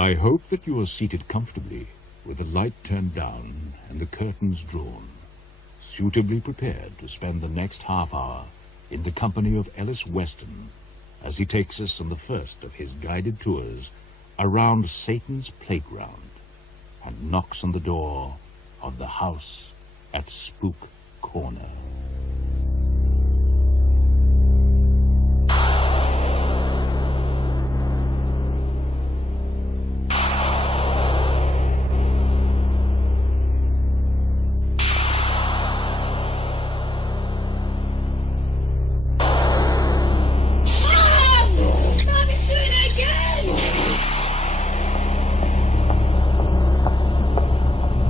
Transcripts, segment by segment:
I hope that you are seated comfortably, with the light turned down and the curtains drawn, suitably prepared to spend the next half hour in the company of Ellis Weston as he takes us on the first of his guided tours around Satan's playground and knocks on the door of the house at Spook Corner.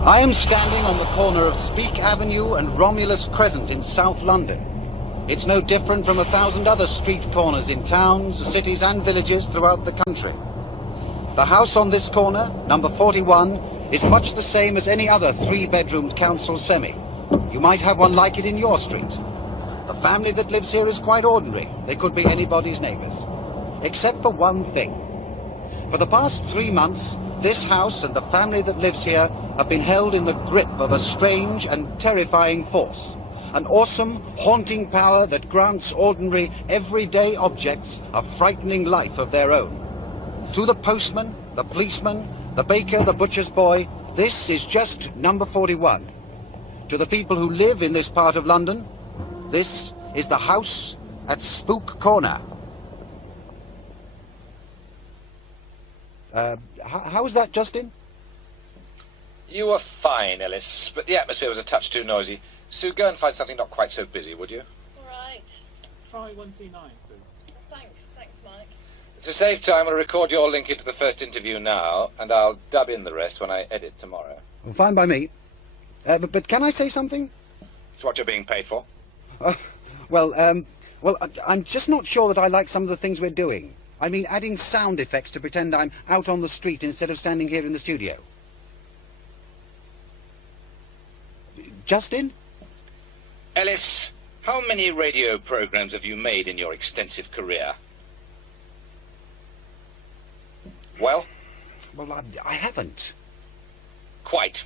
I am standing on the corner of Speke Avenue and Romulus Crescent in South London. It's no different from 1,000 other street corners in towns, cities and villages throughout the country. The house on this corner, number 41, is much the same as any other three-bedroomed council semi. You might have one like it in your street. The family that lives here is quite ordinary. They could be anybody's neighbours. Except for one thing. For the past 3 months, this house and the family that lives here have been held in the grip of a strange and terrifying force. An awesome, haunting power that grants ordinary, everyday objects a frightening life of their own. To the postman, the policeman, the baker, the butcher's boy, this is just number 41. To the people who live in this part of London, this is the house at Spook Corner. How was that, Justin? You were fine, Ellis, but the atmosphere was a touch too noisy. Sue, go and find something not quite so busy, would you? All right. Try 129, Sue. Thanks, Mike. To save time, I'll record your link into the first interview now, and I'll dub in the rest when I edit tomorrow. Well, fine by me. But can I say something? It's what you're being paid for. Well, I'm just not sure that I like some of the things we're doing. I mean, adding sound effects to pretend I'm out on the street instead of standing here in the studio. Justin? Ellis, how many radio programs have you made in your extensive career? Well? Well, I haven't. Quite.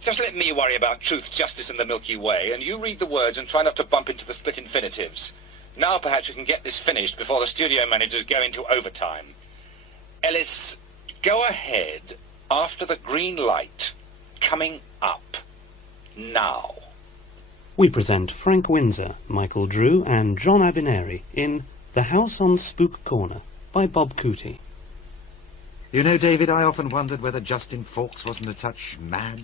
Just let me worry about truth, justice, and the Milky Way, and you read the words and try not to bump into the split infinitives. Now perhaps we can get this finished before the studio managers go into overtime. Ellis, go ahead after the green light. Coming up. Now. We present Frank Windsor, Michael Drew and John Abineri in The House on Spook Corner by Bob Couttie. You know, David, I often wondered whether Justin Fawkes wasn't a touch mad.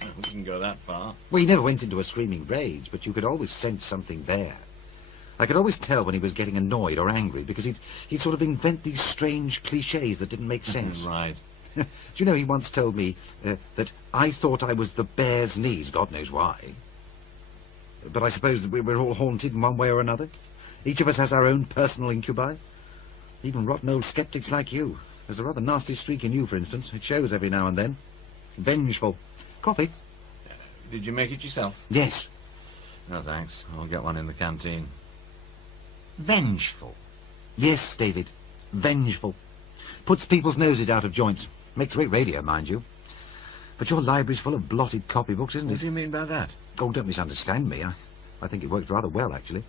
I wouldn't go that far. Well, he never went into a screaming rage, but you could always sense something there. I could always tell when he was getting annoyed or angry, because he'd sort of invent these strange cliches that didn't make sense. Right. Do you know, he once told me that I thought I was the bear's knees, God knows why. But I suppose that we're all haunted in one way or another. Each of us has our own personal incubi. Even rotten old skeptics like you. There's a rather nasty streak in you, for instance. It shows every now and then. Vengeful. Coffee? Did you make it yourself? Yes. No, thanks. I'll get one in the canteen. Vengeful. Yes, David. Vengeful. Puts people's noses out of joint. Makes great radio, mind you. But your library's full of blotted copybooks, isn't it? What do you mean by that? Oh, don't misunderstand me. I think it works rather well, actually.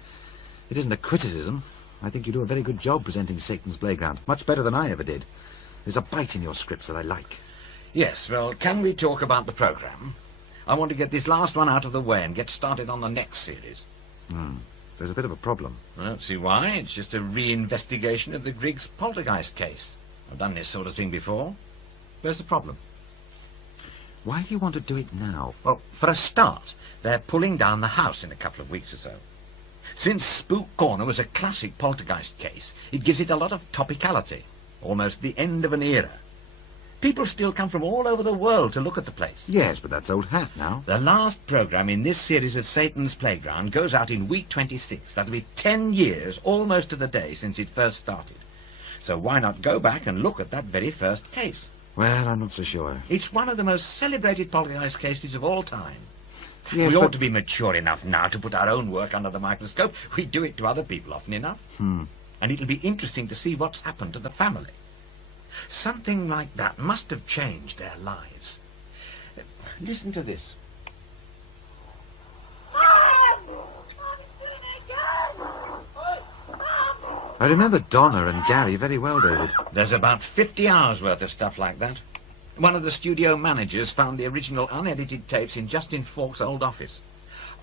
It isn't a criticism. I think you do a very good job presenting Satan's Playground. Much better than I ever did. There's a bite in your scripts that I like. Yes, well, can we talk about the programme? I want to get this last one out of the way and get started on the next series. There's a bit of a problem. I don't see why. It's just a re-investigation of the Griggs poltergeist case. I've done this sort of thing before. Where's the problem? Why do you want to do it now? Well, for a start, they're pulling down the house in a couple of weeks or so. Since Spook Corner was a classic poltergeist case, it gives it a lot of topicality, almost the end of an era. People still come from all over the world to look at the place. Yes, but that's old hat now. The last programme in this series of Satan's Playground goes out in week 26. That'll be 10 years, almost to the day, since it first started. So why not go back and look at that very first case? Well, I'm not so sure. It's one of the most celebrated poltergeist cases of all time. Yes, we but... ought to be mature enough now to put our own work under the microscope. We do it to other people often enough. And it'll be interesting to see what's happened to the family. Something like that must have changed their lives. Listen to this. I remember Donna and Garry very well, David. There's about 50 hours worth of stuff like that. One of the studio managers found the original unedited tapes in Justin Falk's old office.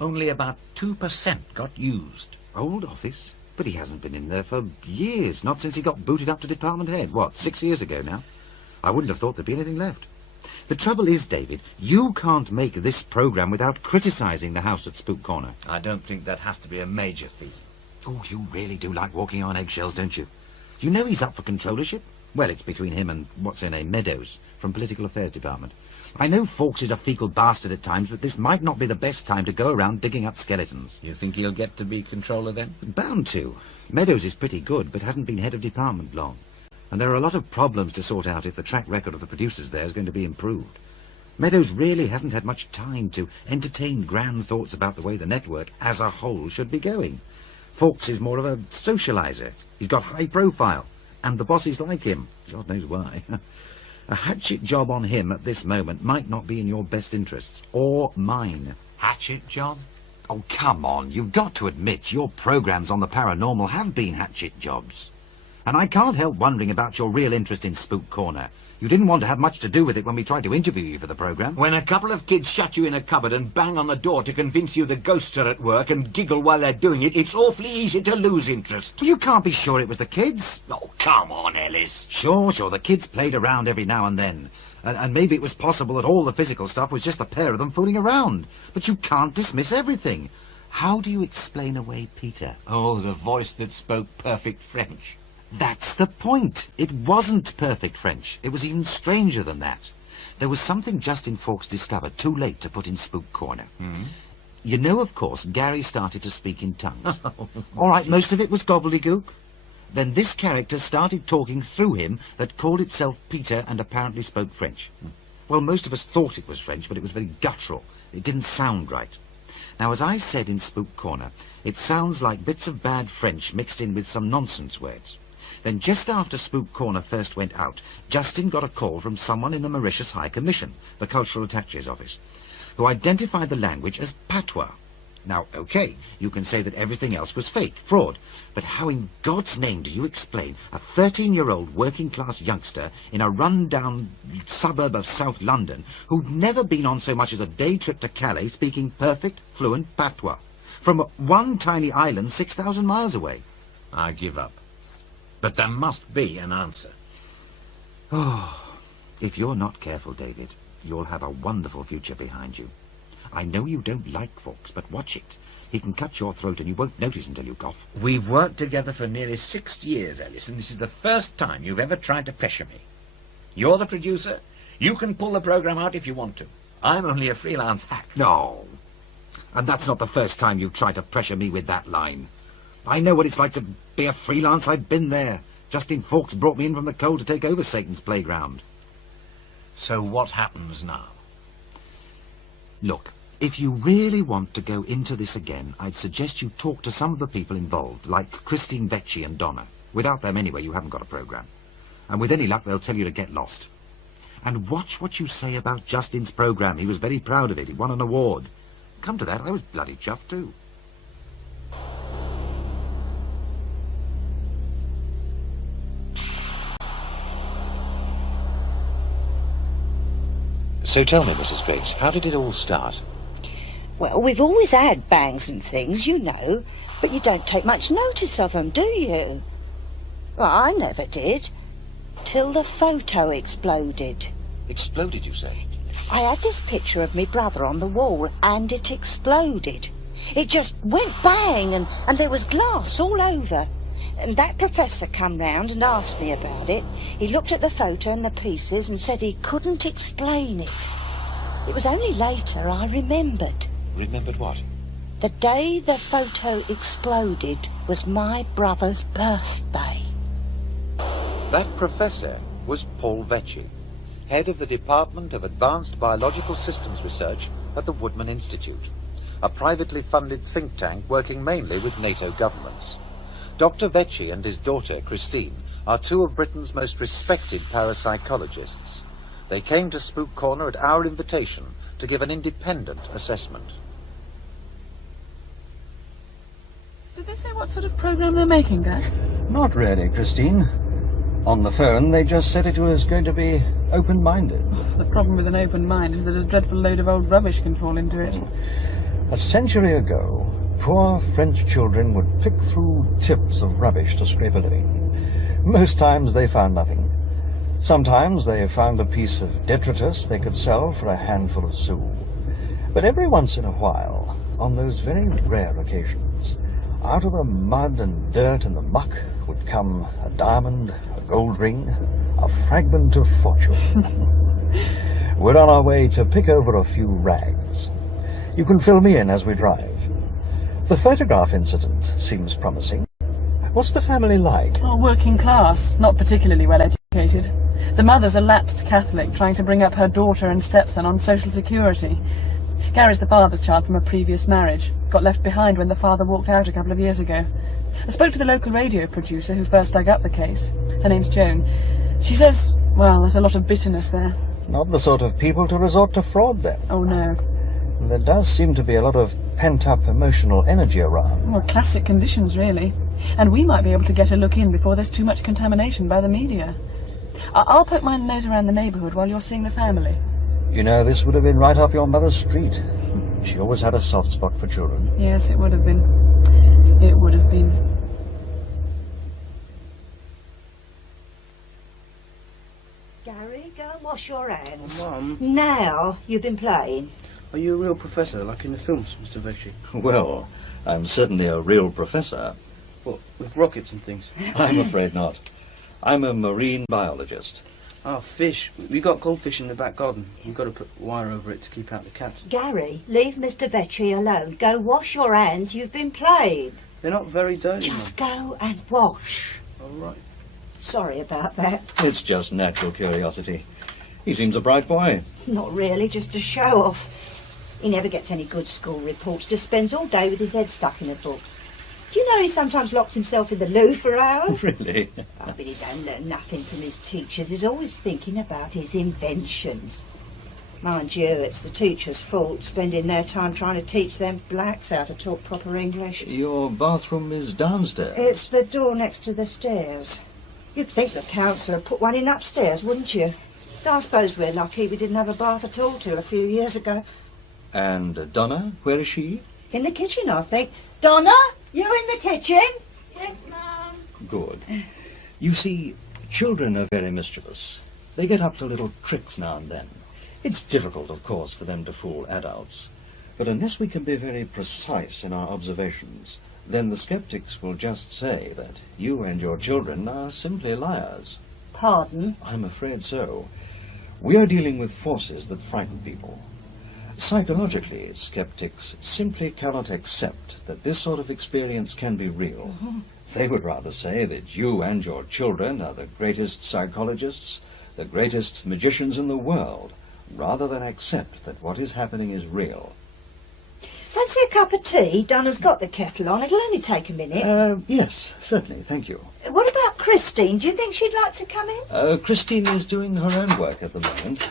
Only about 2% got used. Old office? But he hasn't been in there for years, not since he got booted up to department head. What, 6 years ago now? I wouldn't have thought there'd be anything left. The trouble is, David, you can't make this programme without criticising the house at Spook Corner. I don't think that has to be a major theme. Oh, you really do like walking on eggshells, don't you? You know he's up for controllership? Well, it's between him and, what's her name, Meadows, from Political Affairs Department. I know Fawkes is a feeble bastard at times, but this might not be the best time to go around digging up skeletons. You think he'll get to be controller then? Bound to. Meadows is pretty good, but hasn't been head of department long. And there are a lot of problems to sort out if the track record of the producers there is going to be improved. Meadows really hasn't had much time to entertain grand thoughts about the way the network as a whole should be going. Fawkes is more of a socialiser. He's got high profile, and the bosses like him. God knows why. A hatchet job on him at this moment might not be in your best interests, or mine. Hatchet job? Oh, come on. You've got to admit your programmes on the paranormal have been hatchet jobs. And I can't help wondering about your real interest in Spook Corner. You didn't want to have much to do with it when we tried to interview you for the programme. When a couple of kids shut you in a cupboard and bang on the door to convince you the ghosts are at work and giggle while they're doing it, it's awfully easy to lose interest. Well, you can't be sure it was the kids. Oh, come on, Ellis. Sure, the kids played around every now and then. And maybe it was possible that all the physical stuff was just a pair of them fooling around. But you can't dismiss everything. How do you explain away Peter? Oh, the voice that spoke perfect French. That's the point. It wasn't perfect French. It was even stranger than that. There was something Justin Fawkes discovered too late to put in Spook Corner. Mm. You know, of course, Garry started to speak in tongues. All right, most of it was gobbledygook. Then this character started talking through him that called itself Peter and apparently spoke French. Well, most of us thought it was French, but it was very guttural. It didn't sound right. Now, as I said in Spook Corner, it sounds like bits of bad French mixed in with some nonsense words. Then just after Spook Corner first went out, Justin got a call from someone in the Mauritius High Commission, the Cultural Attache's office, who identified the language as patois. Now, OK, you can say that everything else was fake, fraud, but how in God's name do you explain a 13-year-old working-class youngster in a run-down suburb of South London who'd never been on so much as a day trip to Calais speaking perfect, fluent patois, from one tiny island 6,000 miles away? I give up. But there must be an answer. Oh, if you're not careful, David, you'll have a wonderful future behind you. I know you don't like Fawkes, but watch it. He can cut your throat and you won't notice until you cough. We've worked together for nearly 6 years, Ellis, and this is the first time you've ever tried to pressure me. You're the producer. You can pull the programme out if you want to. I'm only a freelance hack. No. And that's not the first time you've tried to pressure me with that line. I know what it's like to be a freelance. I've been there. Justin Fawkes brought me in from the cold to take over Satan's playground. So what happens now? Look, if you really want to go into this again, I'd suggest you talk to some of the people involved, like Christine Vecchi and Donna. Without them anyway, you haven't got a programme. And with any luck, they'll tell you to get lost. And watch what you say about Justin's programme. He was very proud of it. He won an award. Come to that, I was bloody chuffed too. So tell me, Mrs. Griggs, how did it all start? Well, we've always had bangs and things, you know, but you don't take much notice of them, do you? Well, I never did, till the photo exploded. Exploded, you say? I had this picture of me brother on the wall, and it exploded. It just went bang, and there was glass all over. And that professor come round and asked me about it. He looked at the photo and the pieces and said he couldn't explain it. It was only later I remembered. Remembered what? The day the photo exploded was my brother's birthday. That professor was Paul Vecchi, head of the Department of Advanced Biological Systems Research at the Woodman Institute, a privately funded think tank working mainly with NATO governments. Dr. Vecchi and his daughter, Christine, are two of Britain's most respected parapsychologists. They came to Spook Corner at our invitation to give an independent assessment. Did they say what sort of programme they're making, Dad? Not really, Christine. On the phone, they just said it was going to be open-minded. The problem with an open mind is that a dreadful load of old rubbish can fall into it. A century ago, poor French children would pick through tips of rubbish to scrape a living. Most times they found nothing. Sometimes they found a piece of detritus they could sell for a handful of sous. But every once in a while, on those very rare occasions, out of the mud and dirt and the muck would come a diamond, a gold ring, a fragment of fortune. We're on our way to pick over a few rags. You can fill me in as we drive. The photograph incident seems promising. What's the family like? Oh, working class, not particularly well educated. The mother's a lapsed Catholic trying to bring up her daughter and stepson on social security. Gary's the father's child from a previous marriage. Got left behind when the father walked out a couple of years ago. I spoke to the local radio producer who first dug up the case. Her name's Joan. She says, well, there's a lot of bitterness there. Not the sort of people to resort to fraud, then. Oh, no. There does seem to be a lot of pent-up emotional energy around. Well, classic conditions, really. And we might be able to get a look in before there's too much contamination by the media. I'll poke my nose around the neighbourhood while you're seeing the family. You know, this would have been right up your mother's street. She always had a soft spot for children. Yes, it would have been. It would have been. Gary, go and wash your hands. Mum? Now, you've been playing. Are you a real professor, like in the films, Mr. Vecchi? Well, I'm certainly a real professor. What, with rockets and things? I'm afraid not. I'm a marine biologist. Oh, fish. We got goldfish in the back garden. We've got to put wire over it to keep out the cats. Gary, leave Mr. Vecchi alone. Go wash your hands. You've been playing. They're not very dirty, Just Mum. go and wash. All right. Sorry about that. It's just natural curiosity. He seems a bright boy. Not really, just a show-off. He never gets any good school reports, just spends all day with his head stuck in a book. Do you know he sometimes locks himself in the loo for hours? Really? Oh, but he don't learn nothing from his teachers. He's always thinking about his inventions. Mind you, it's the teacher's fault, spending their time trying to teach them blacks how to talk proper English. Your bathroom is downstairs. It's the door next to the stairs. You'd think the council had put one in upstairs, wouldn't you? So I suppose we're lucky we didn't have a bath at all till a few years ago. And Donna, where is she? In the kitchen, I think. Donna, you in the kitchen? Yes, Mum. Good. You see, children are very mischievous. They get up to little tricks now and then. It's difficult, of course, for them to fool adults. But unless we can be very precise in our observations, then the skeptics will just say that you and your children are simply liars. Pardon? I'm afraid so. We are dealing with forces that frighten people. Psychologically, skeptics simply cannot accept that this sort of experience can be real. They would rather say that you and your children are the greatest psychologists, the greatest magicians in the world, rather than accept that what is happening is real. Fancy a cup of tea? Donna's got the kettle on. It'll only take a minute. Yes, certainly, thank you. What about Christine? Do you think she'd like to come in? Christine is doing her own work at the moment.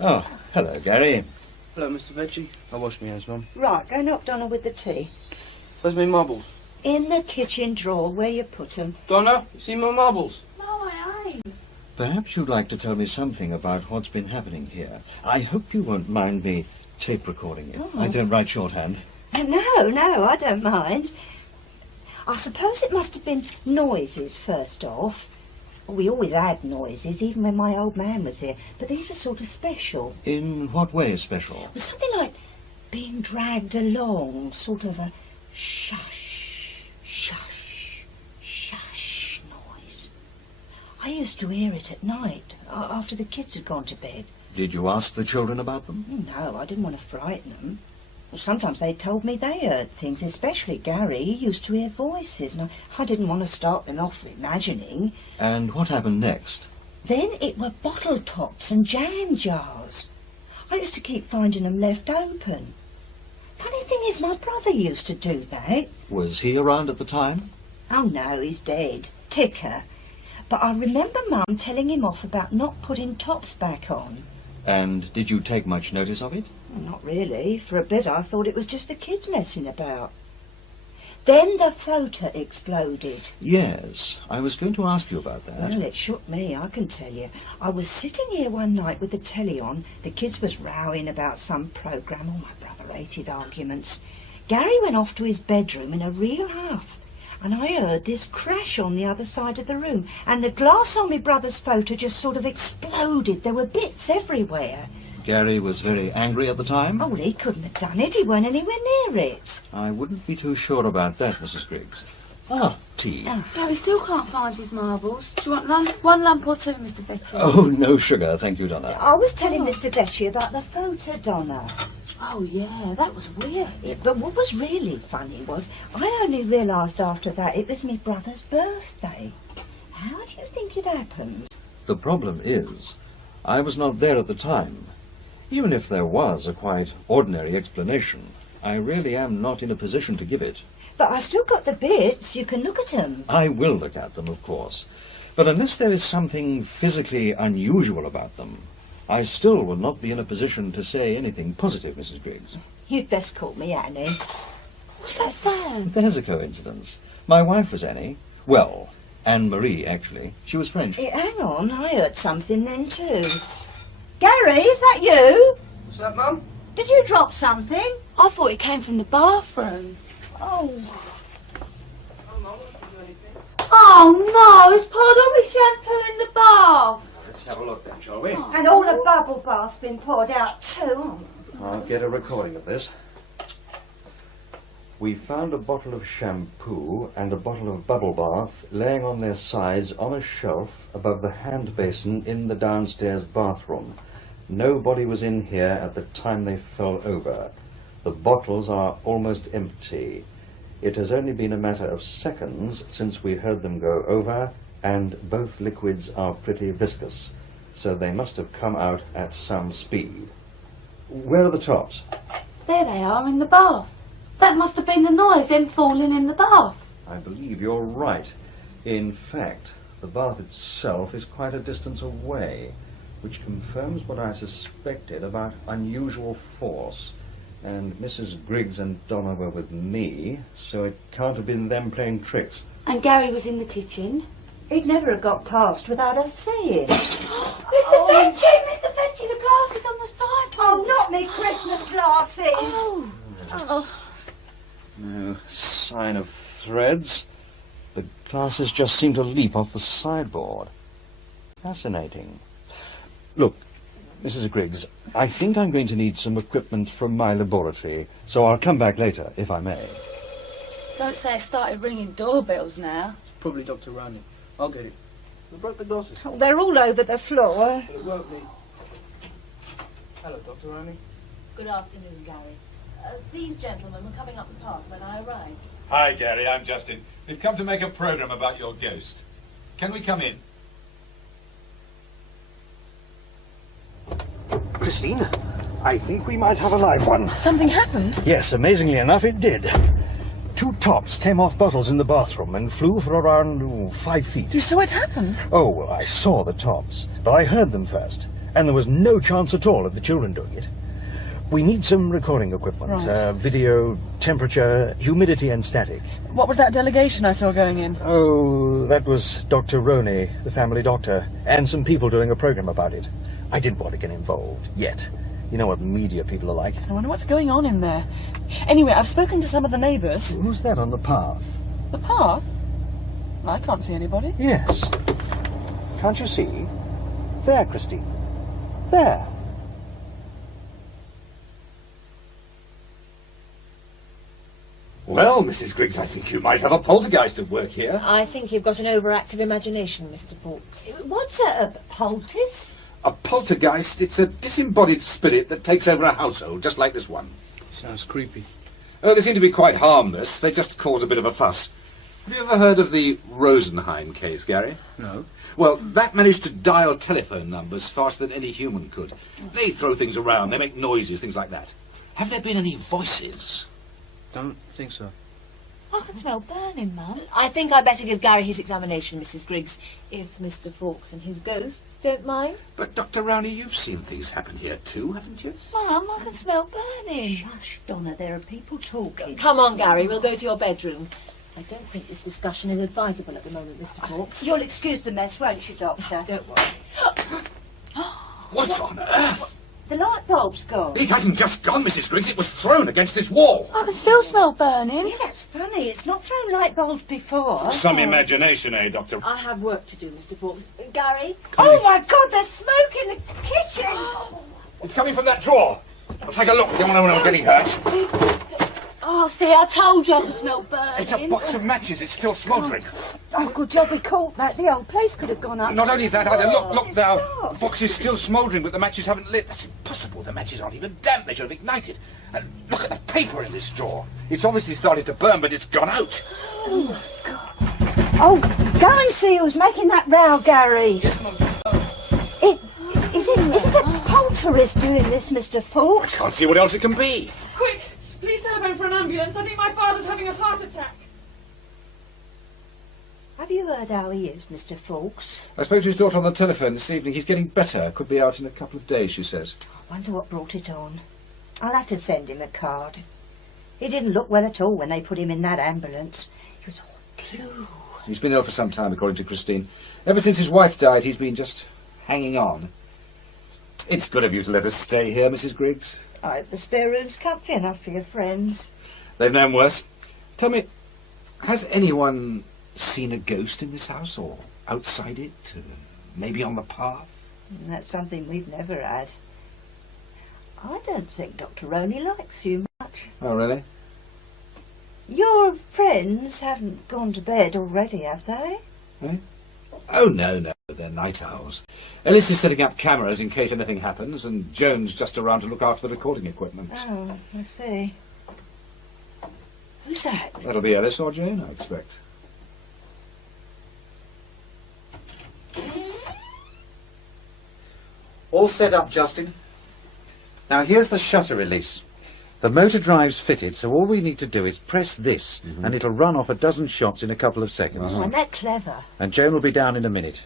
Oh, hello, Gary. Hello, Mr. Vecchi. I washed my hands, Mum. Right, go knock Donna with the tea. Where's my marbles? In the kitchen drawer where you put them. Donna, see my marbles? No, I ain't. Perhaps you'd like to tell me something about what's been happening here. I hope you won't mind me tape recording it. I don't write shorthand. No, I don't mind. I suppose it must have been noises first off. Well, we always had noises, even when my old man was here, but these were sort of special. In what way special? It was something like being dragged along, sort of a shush, shush, shush noise. I used to hear it at night, after the kids had gone to bed. Did you ask the children about them? No, I didn't want to frighten them. Well, sometimes they told me they heard things, especially Gary. He used to hear voices, and I didn't want to start them off imagining. And what happened next? Then it were bottle tops and jam jars. I used to keep finding them left open. Funny thing is, my brother used to do that. Was he around at the time? Oh, no, he's dead. Ticker. But I remember Mum telling him off about not putting tops back on. And did you take much notice of it? Well, not really. For a bit I thought it was just the kids messing about. Then the photo exploded. Yes, I was going to ask you about that. Well, it shook me, I can tell you. I was sitting here one night with the telly on. The kids was rowing about some programme. Oh, my brother hated arguments. Garry went off to his bedroom in a real huff. And I heard this crash on the other side of the room. And the glass on my brother's photo just sort of exploded. There were bits everywhere. Garry was very angry at the time? Oh, well, he couldn't have done it. He weren't anywhere near it. I wouldn't be too sure about that, Mrs. Griggs. Ah, tea. Garry still can't find his marbles. Do you want one lump or two, Mr. Vecchi? Oh, no sugar, thank you, Donna. I was telling Mr. Vecchi about the photo, Donna. Oh, yeah, that was weird. Yeah, but what was really funny was I only realised after that it was my brother's birthday. How do you think it happened? The problem is, I was not there at the time. Even if there was a quite ordinary explanation, I really am not in a position to give it. But I still got the bits. You can look at them. I will look at them, of course. But unless there is something physically unusual about them, I still will not be in a position to say anything positive, Mrs. Griggs. You'd best call me Annie. What's that sound? There's a coincidence. My wife was Annie. Well, Anne-Marie, actually. She was French. Hang on, I heard something then too. Gary, is that you? What's that, Mum? Did you drop something? I thought it came from the bathroom. Oh. Oh, no, it's poured all my shampoo in the bath. Let's have a look then, shall we? And all the bubble bath's been poured out too. I'll get a recording of this. We found a bottle of shampoo and a bottle of bubble bath laying on their sides on a shelf above the hand basin in the downstairs bathroom. Nobody was in here at the time they fell over. The bottles are almost empty. It has only been a matter of seconds since we heard them go over, and both liquids are pretty viscous, so they must have come out at some speed. Where are the tops? There they are in the bath. That must have been the noise, them falling in the bath. I believe you're right. In fact, the bath itself is quite a distance away, which confirms what I suspected about unusual force. And Mrs. Griggs and Donna were with me, so it can't have been them playing tricks. And Garry was in the kitchen. He'd never have got past without us seeing. Mr. Vecchi, the glasses on the sideboard. Oh, not me Christmas glasses. Oh. No sign of threads. The glasses just seem to leap off the sideboard. Fascinating. Look, Mrs. Griggs, I think I'm going to need some equipment from my laboratory, so I'll come back later, if I may. Don't say I started ringing doorbells now. It's probably Dr. Rowney. I'll get it. Who broke the glasses? Oh, they're all over the floor. But it won't need. Hello, Dr. Rowney. Good afternoon, Garry. These gentlemen were coming up the path when I arrived. Hi, Garry, I'm Justin. We've come to make a programme about your ghost. Can we come in? Christine, I think we might have a live one. Something happened? Yes, amazingly enough, it did. 2 tops came off bottles in the bathroom and flew for around 5 feet. You saw it happen? Oh, well, I saw the tops, but I heard them first, and there was no chance at all of the children doing it. We need some recording equipment, Right. Video, temperature, humidity and static. What was that delegation I saw going in? Oh, that was Dr. Rowney, the family doctor, and some people doing a program about it. I didn't want to get involved, yet. You know what media people are like. I wonder what's going on in there. Anyway, I've spoken to some of the neighbours. Who's that on the path? The path? I can't see anybody. Yes. Can't you see? There, Christine. There. Well, Mrs. Griggs, I think you might have a poltergeist at work here. I think you've got an overactive imagination, Mr. Pawkes. What's a poultice? A poltergeist, it's a disembodied spirit that takes over a household, just like this one. Sounds creepy. Oh, they seem to be quite harmless. They just cause a bit of a fuss. Have you ever heard of the Rosenheim case, Garry? No. Well, that managed to dial telephone numbers faster than any human could. They throw things around, they make noises, things like that. Have there been any voices? Don't think so. I can smell burning, Mum. I think I'd better give Garry his examination, Mrs. Griggs, if Mr. Fawkes and his ghosts don't mind. But, Dr. Rowney, you've seen things happen here too, haven't you? Mum, I can smell burning. Shush, Donna, there are people talking. Come on, Garry, we'll go to your bedroom. I don't think this discussion is advisable at the moment, Mr. Fawkes. You'll excuse the mess, won't you, Doctor? Don't worry. What on earth? The light bulb's gone. It hasn't just gone, Mrs. Griggs. It was thrown against this wall. I can still smell burning. Yeah, that's funny. It's not thrown light bulbs before. Some imagination, eh, Doctor? I have work to do, Mr. Fawkes. Garry? Oh, my God, there's smoke in the kitchen. It's coming from that drawer. I'll take a look. Don't want anyone getting hurt. Oh, see, I told you I could smell burning. It's a box of matches. It's still smouldering. Oh, good job we caught that. The whole place could have gone up. Not only that either. Look now. The box is still smouldering, but the matches haven't lit. That's impossible. The matches aren't even damp. They should have ignited. And look at the paper in this drawer. It's obviously started to burn, but it's gone out. Oh, my God. Oh, go and see who's making that row, Garry. Is it a poltergeist doing this, Mr. Fawkes? Can't see what else it can be. Quick! Please telephone for an ambulance. I think my father's having a heart attack. Have you heard how he is, Mr. Fawkes? I spoke to his daughter on the telephone this evening. He's getting better. Could be out in a couple of days, she says. I wonder what brought it on. I'll have to send him a card. He didn't look well at all when they put him in that ambulance. He was all blue. He's been ill for some time, according to Christine. Ever since his wife died, he's been just hanging on. It's good of you to let us stay here, Mrs. Griggs. I hope the spare room's comfy enough for your friends. They've known worse. Tell me, has anyone seen a ghost in this house, or outside it, maybe on the path? That's something we've never had. I don't think Dr. Rowney likes you much. Oh, really? Your friends haven't gone to bed already, have they? Eh? Oh, no, they're night owls. Ellis is setting up cameras in case anything happens, and Joan's just around to look after the recording equipment. Oh, I see. Who's that? That'll be Ellis or Joan, I expect. All set up, Justin. Now here's the shutter release. The motor drive's fitted, so all we need to do is press this, and it'll run off a dozen shots in a couple of seconds. Oh, isn't that clever? And Joan will be down in a minute.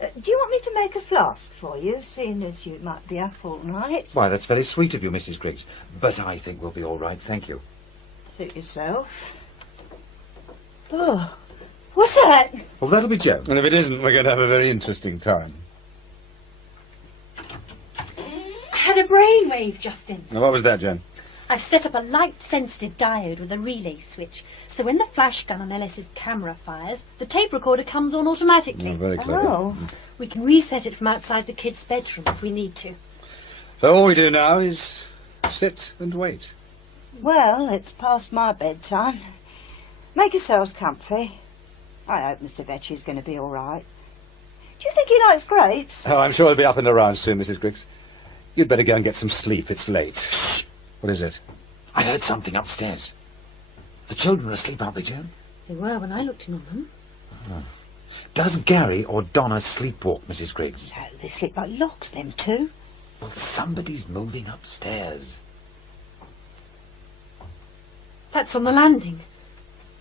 Do you want me to make a flask for you, seeing as you might be up all night? Why, that's very sweet of you, Mrs. Griggs. But I think we'll be all right, thank you. Suit yourself. Oh, what's that? Oh, that'll be Joan. And if it isn't, we're going to have a very interesting time. I had a brainwave, Justin. Now, what was that, Joan? I've set up a light-sensitive diode with a relay switch, so when the flash gun on Ellis's camera fires, the tape recorder comes on automatically. Oh, very clever. Oh. We can reset it from outside the kids' bedroom if we need to. So all we do now is sit and wait. Well, it's past my bedtime. Make yourselves comfy. I hope Mr. Vecchi's going to be all right. Do you think he likes grapes? Oh, I'm sure he'll be up and around soon, Mrs. Griggs. You'd better go and get some sleep. It's late. What is it? I heard something upstairs. The children are asleep, aren't they, Joan? They were when I looked in on them. Oh. Does Garry or Donna sleepwalk, Mrs. Griggs? No, they sleep like logs, them two. Well, somebody's moving upstairs. That's on the landing.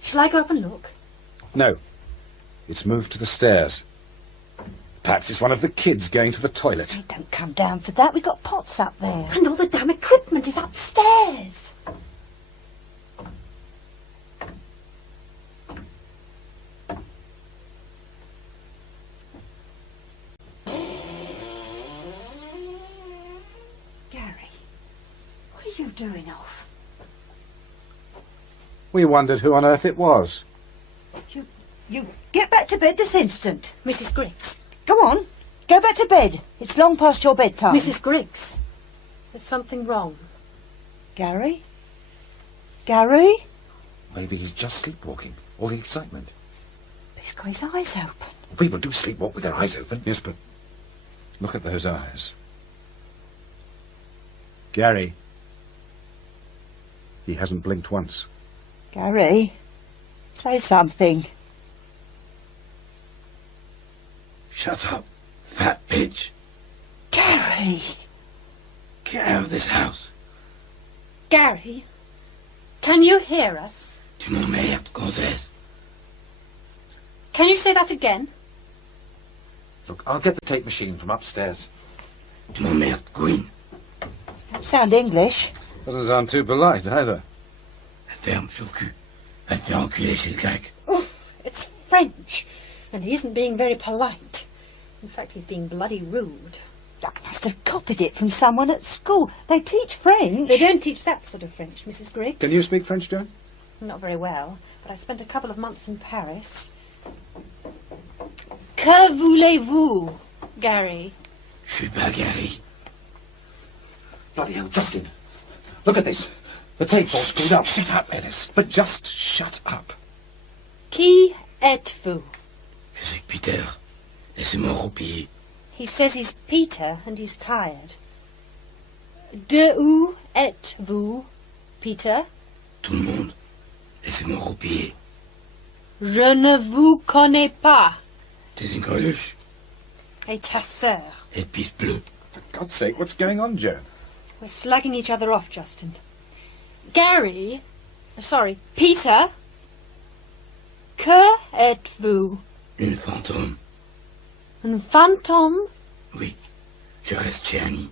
Shall I go up and look? No. It's moved to the stairs. Perhaps it's one of the kids going to the toilet. Hey, don't come down for that. We've got pots up there. And all the damn equipment is upstairs. Garry, what are you doing off? We wondered who on earth it was. You get back to bed this instant. Mrs. Griggs. Go on. Go back to bed. It's long past your bedtime. Mrs. Griggs. There's something wrong. Garry? Garry? Maybe he's just sleepwalking. All the excitement. He's got his eyes open. People do sleepwalk with their eyes open. Yes, but look at those eyes. Garry. He hasn't blinked once. Garry, say something. Shut up, fat bitch. Garry! Get out of this house. Garry, can you hear us? Tu m'emmerdes, gonzesse. Can you say that again? Look, I'll get the tape machine from upstairs. Tu m'emmerdes, Queen. Don't sound English. Doesn't sound too polite, either. Ferme, chauve-cul. Va te faire enculer chez le grec. Oof, it's French. And he isn't being very polite. In fact, he's being bloody rude. I must have copied it from someone at school. They teach French. They don't teach that sort of French, Mrs. Griggs. Can you speak French, Joan? Not very well, but I spent a couple of months in Paris. Que voulez-vous, Garry? Je suis pas Garry. Bloody hell, Justin. Look at this. The tape's all screwed up. Shut up, Ellis. But just shut up. Qui êtes-vous? Je suis Peter. Laissez-moi roupiller. He says he's Peter and he's tired. De où êtes-vous, Peter? Tout le monde. Laissez-moi roupiller. Je ne vous connais pas. T'es une greluche. Et ta sœur. Et pisse bleue. For God's sake, what's going on, Joan? We're slugging each other off, Justin. Garry, sorry, Peter. Que êtes-vous? Une fantôme. Un fantôme? Oui. Je reste chez Annie.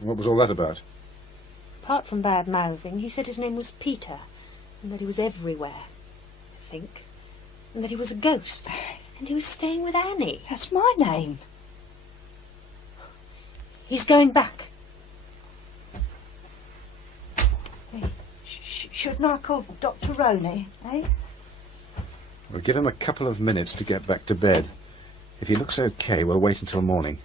What was all that about? Apart from bad mouthing, he said his name was Peter, and that he was everywhere, I think, and that he was a ghost, and he was staying with Annie. That's my name. He's going back. Hey, shouldn't I call Dr. Rowney, eh? We'll give him a couple of minutes to get back to bed. If he looks okay, we'll wait until morning.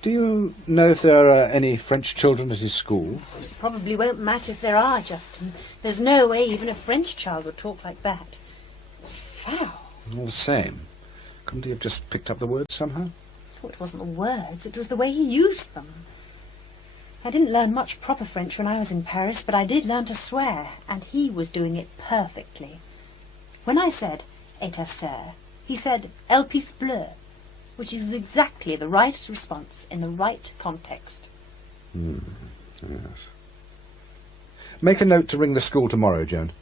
Do you know if there are any French children at his school? It probably won't matter if there are, Justin. There's no way even a French child would talk like that. It's foul. All the same. Couldn't he have just picked up the words somehow? Oh, it wasn't the words, it was the way he used them. I didn't learn much proper French when I was in Paris, but I did learn to swear, and he was doing it perfectly. When I said, et ta sœur, he said, elle pisse bleue, which is exactly the right response in the right context. Yes. Make a note to ring the school tomorrow, Joan.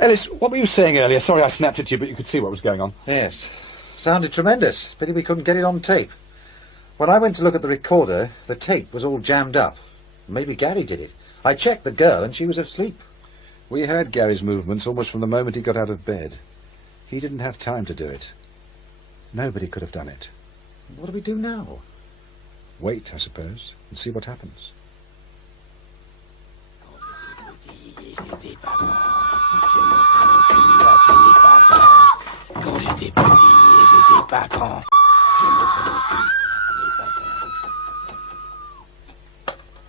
Ellis, what were you saying earlier? Sorry I snapped at you, but you could see what was going on. Yes. Sounded tremendous. Pity we couldn't get it on tape. When I went to look at the recorder, the tape was all jammed up. Maybe Garry did it. I checked the girl and she was asleep. We heard Gary's movements almost from the moment he got out of bed. He didn't have time to do it. Nobody could have done it. What do we do now? Wait, I suppose, and see what happens.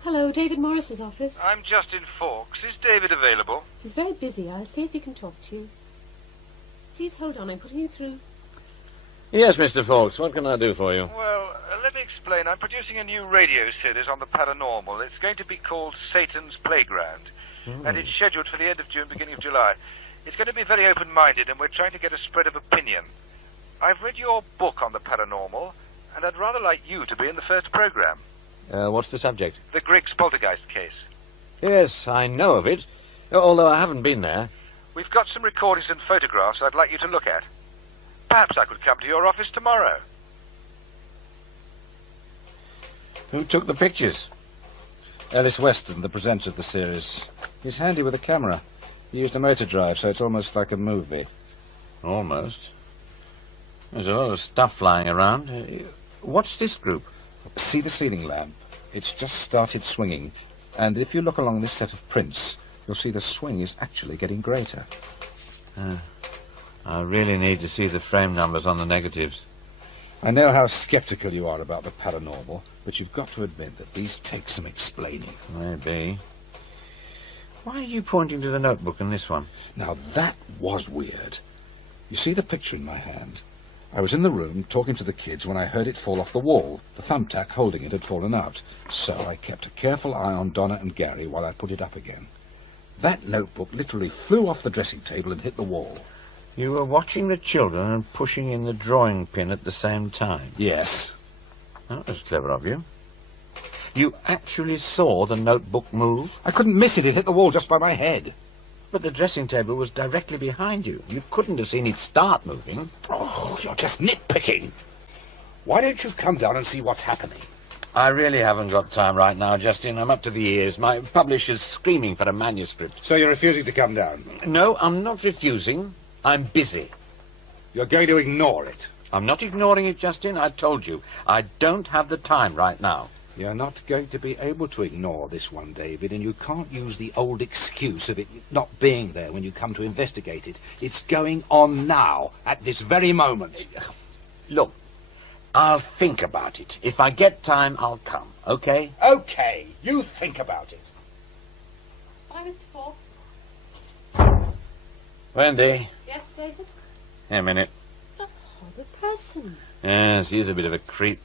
Hello, David Morris's office. I'm Justin Fawkes. Is David available? He's very busy. I'll see if he can talk to you. Please hold on, I'm putting you through. Yes, Mr. Fawkes, what can I do for you? Well, let me explain. I'm producing a new radio series on the paranormal. It's going to be called Satan's Playground, and it's scheduled for the end of June, beginning of July. It's going to be very open-minded, and we're trying to get a spread of opinion. I've read your book on the paranormal, and I'd rather like you to be in the first program. What's the subject? The Griggs poltergeist case. Yes, I know of it, although I haven't been there. We've got some recordings and photographs I'd like you to look at. Perhaps I could come to your office tomorrow. Who took the pictures? Ellis Weston, the presenter of the series. He's handy with a camera. He used a motor drive, so it's almost like a movie. Almost. There's a lot of stuff flying around. What's this group? See the ceiling lamp? It's just started swinging. And if you look along this set of prints, you'll see the swing is actually getting greater. I really need to see the frame numbers on the negatives. I know how sceptical you are about the paranormal, but you've got to admit that these take some explaining. Maybe. Why are you pointing to the notebook in this one? Now, that was weird. You see the picture in my hand? I was in the room talking to the kids when I heard it fall off the wall. The thumbtack holding it had fallen out, so I kept a careful eye on Donna and Garry while I put it up again. That notebook literally flew off the dressing table and hit the wall. You were watching the children and pushing in the drawing pin at the same time? Yes. That was clever of you. You actually saw the notebook move? I couldn't miss it. It hit the wall just by my head. But the dressing table was directly behind you. You couldn't have seen it start moving. Oh, you're just nitpicking. Why don't you come down and see what's happening? I really haven't got time right now, Justin. I'm up to the ears. My publisher's screaming for a manuscript. So you're refusing to come down? No, I'm not refusing. I'm busy. You're going to ignore it? I'm not ignoring it, Justin. I told you. I don't have the time right now. You're not going to be able to ignore this one, David, and you can't use the old excuse of it not being there when you come to investigate it. It's going on now, at this very moment. Look, I'll think about it. If I get time, I'll come, okay? Okay, you think about it. Bye, Mr. Fox. Wendy. Yes, David? Here a minute. A horrid person. Yes, he's a bit of a creep.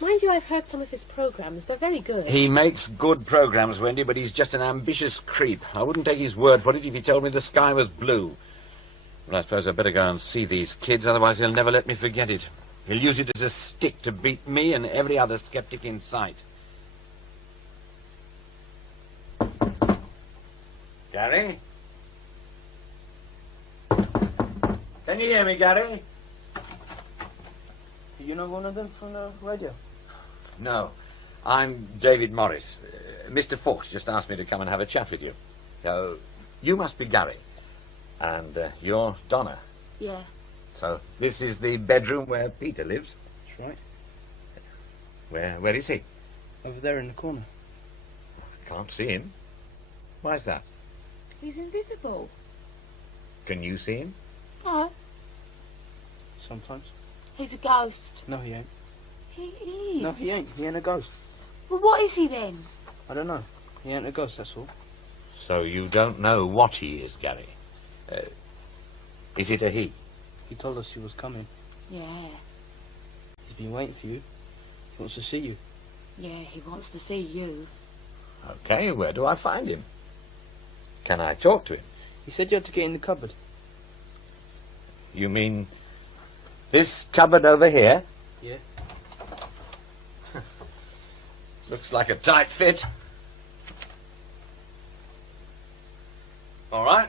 Mind you, I've heard some of his programmes. They're very good. He makes good programmes, Wendy, but he's just an ambitious creep. I wouldn't take his word for it if he told me the sky was blue. Well, I suppose I'd better go and see these kids, otherwise he'll never let me forget it. He'll use it as a stick to beat me and every other skeptic in sight. Garry? Can you hear me, Garry? You know one of them from the radio? No, I'm David Morris. Mr. Fawkes just asked me to come and have a chat with you. You must be Garry. And you're Donna. Yeah. So this is the bedroom where Peter lives? That's right. Where is he? Over there in the corner. Can't see him. Why's that? He's invisible. Can you see him? No. Sometimes. He's a ghost. No, he ain't. He is. No, he ain't. He ain't a ghost. Well, what is he then? I don't know. He ain't a ghost, that's all. So you don't know what he is, Garry? Is it a he? He told us he was coming. Yeah. He's been waiting for you. He wants to see you. Yeah, he wants to see you. Okay, where do I find him? Can I talk to him? He said you had to get in the cupboard. You mean this cupboard over here? Yeah. Looks like a tight fit. All right.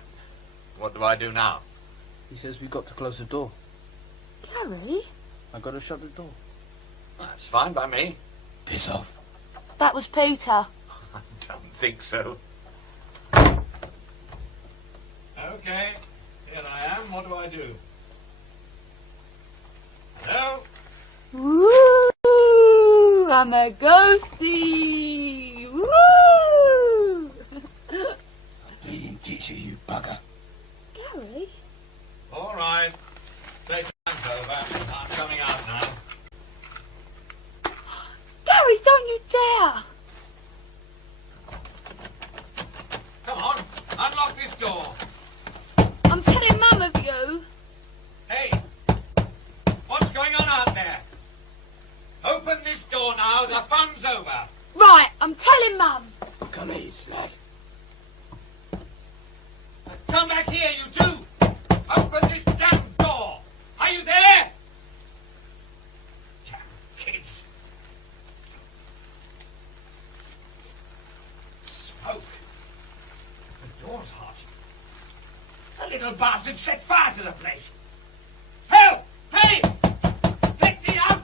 What do I do now? He says we've got to close the door. Garry? I got to shut the door. That's fine by me. Piss off. That was Peter. I don't think so. Okay, here I am. What do I do? Hello? Woo! I'm a ghostie! Woo! Bleeding teacher, you bugger. Garry? All right. Take your hands over. I'm coming out now. Garry, don't you dare! Come on, unlock this door. I'm telling Mum of you. Hey, what's going on out there? Open this door now, the fun's over. Right, I'm telling Mum. Come here, lad. Come back here, you two. Open this damn door. Are you there? Damn kids. Smoke. The door's hot. The little bastard set fire to the place. Help! Hey! Let me out!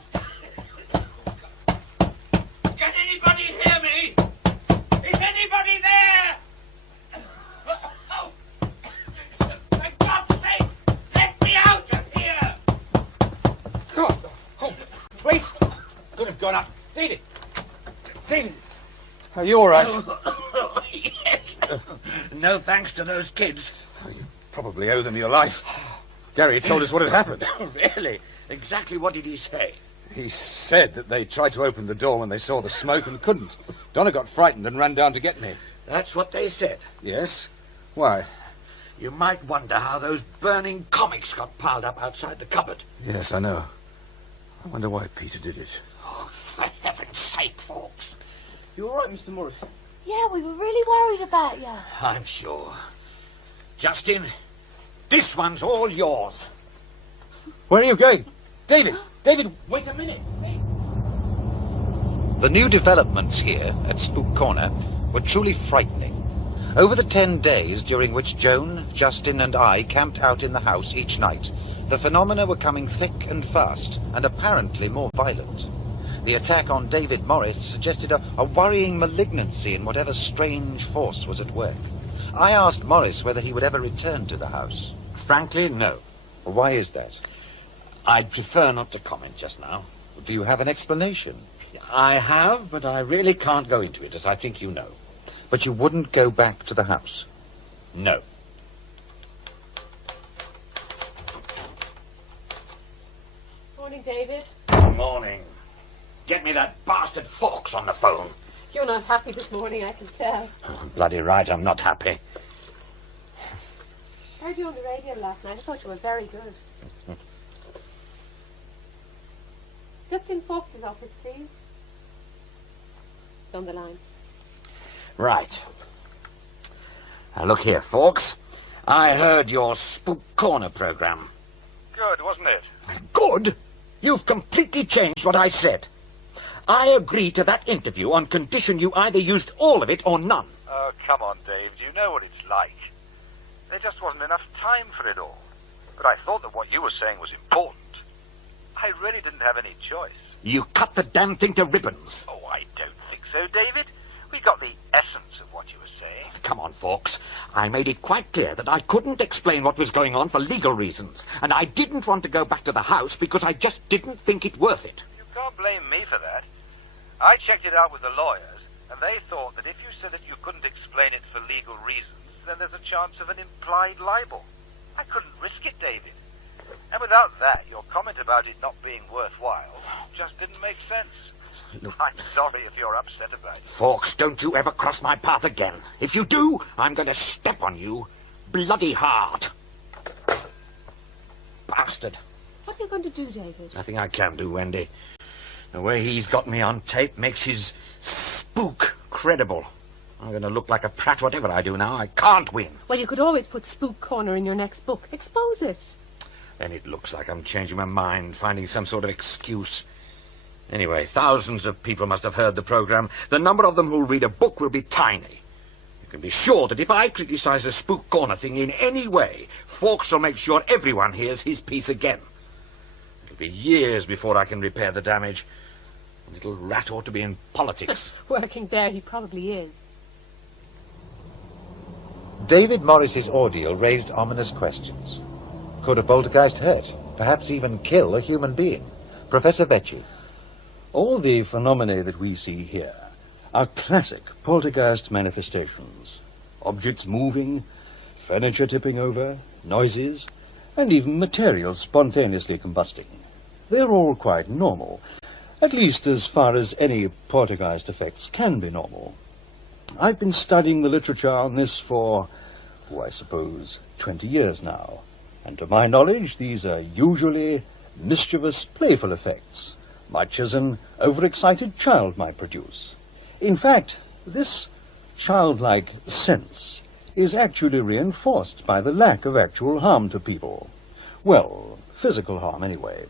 Can anybody hear me? Is anybody there? Oh! For God's sake, let me out of here! God! Oh, please! Could have gone up. David! David! Are you all right? Yes. No thanks to those kids. You probably owe them your life. Garry told us what had happened. Really? Exactly what did he say? He said that they tried to open the door when they saw the smoke and couldn't. Donna got frightened and ran down to get me. That's what they said. Yes? Why? You might wonder how those burning comics got piled up outside the cupboard. Yes, I know. I wonder why Peter did it. Oh, for heaven's sake, folks. You all right, Mr. Morris? Yeah, we were really worried about you. I'm sure. Justin, this one's all yours. Where are you going? David! David, wait a minute! Hey. The new developments here at Spook Corner were truly frightening. Over the 10 days during which Joan, Justin and I camped out in the house each night, the phenomena were coming thick and fast, and apparently more violent. The attack on David Morris suggested a worrying malignancy in whatever strange force was at work. I asked Morris whether he would ever return to the house. Frankly, no. Why is that? I'd prefer not to comment just now. Do you have an explanation? I have, but I really can't go into it, as I think you know. But you wouldn't go back to the house? No. Morning, David. Morning. Get me that bastard Fawkes on the phone. You're not happy this morning, I can tell. Oh, bloody right, I'm not happy. I heard you on the radio last night. I thought you were very good. Just in Fawkes' office, please. It's on the line. Right. Now, look here, Fawkes. I heard your Spook Corner programme. Good, wasn't it? Good? You've completely changed what I said. I agreed to that interview on condition you either used all of it or none. Oh, come on, Dave. You know what it's like. There just wasn't enough time for it all. But I thought that what you were saying was important. I really didn't have any choice. You cut the damn thing to ribbons. Oh, I don't think so, David. We got the essence of what you were saying. Come on, Fawkes. I made it quite clear that I couldn't explain what was going on for legal reasons, and I didn't want to go back to the house because I just didn't think it worth it. You can't blame me for that. I checked it out with the lawyers, and they thought that if you said that you couldn't explain it for legal reasons, then there's a chance of an implied libel. I couldn't risk it, David. And without that, your comment about it not being worthwhile just didn't make sense. Look, I'm sorry if you're upset about it. Fawkes, don't you ever cross my path again. If you do, I'm going to step on you bloody hard. Bastard. What are you going to do, David? Nothing I can do, Wendy. The way he's got me on tape makes his spook credible. I'm going to look like a prat whatever I do now. I can't win. Well, you could always put Spook Corner in your next book. Expose it. Then it looks like I'm changing my mind, finding some sort of excuse. Anyway, thousands of people must have heard the programme. The number of them who'll read a book will be tiny. You can be sure that if I criticise the Spook Corner thing in any way, Fawkes will make sure everyone hears his piece again. It'll be years before I can repair the damage. The little rat ought to be in politics. Working there, he probably is. David Morris's ordeal raised ominous questions. Could a poltergeist hurt, perhaps even kill a human being? Professor Vecchi. All the phenomena that we see here are classic poltergeist manifestations. Objects moving, furniture tipping over, noises, and even materials spontaneously combusting. They're all quite normal, at least as far as any poltergeist effects can be normal. I've been studying the literature on this for, I suppose, 20 years now, and to my knowledge these are usually mischievous, playful effects, much as an overexcited child might produce. In fact, this childlike sense is actually reinforced by the lack of actual harm to people. Well, physical harm anyway.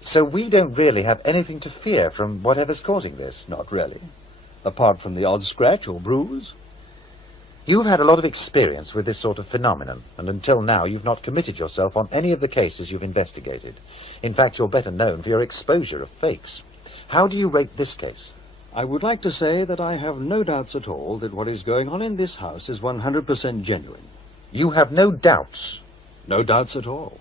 So we don't really have anything to fear from whatever's causing this? Not really. Apart from the odd scratch or bruise. You've had a lot of experience with this sort of phenomenon, and until now you've not committed yourself on any of the cases you've investigated. In fact, you're better known for your exposure of fakes. How do you rate this case? I would like to say that I have no doubts at all that what is going on in this house is 100% genuine. You have no doubts? No doubts at all.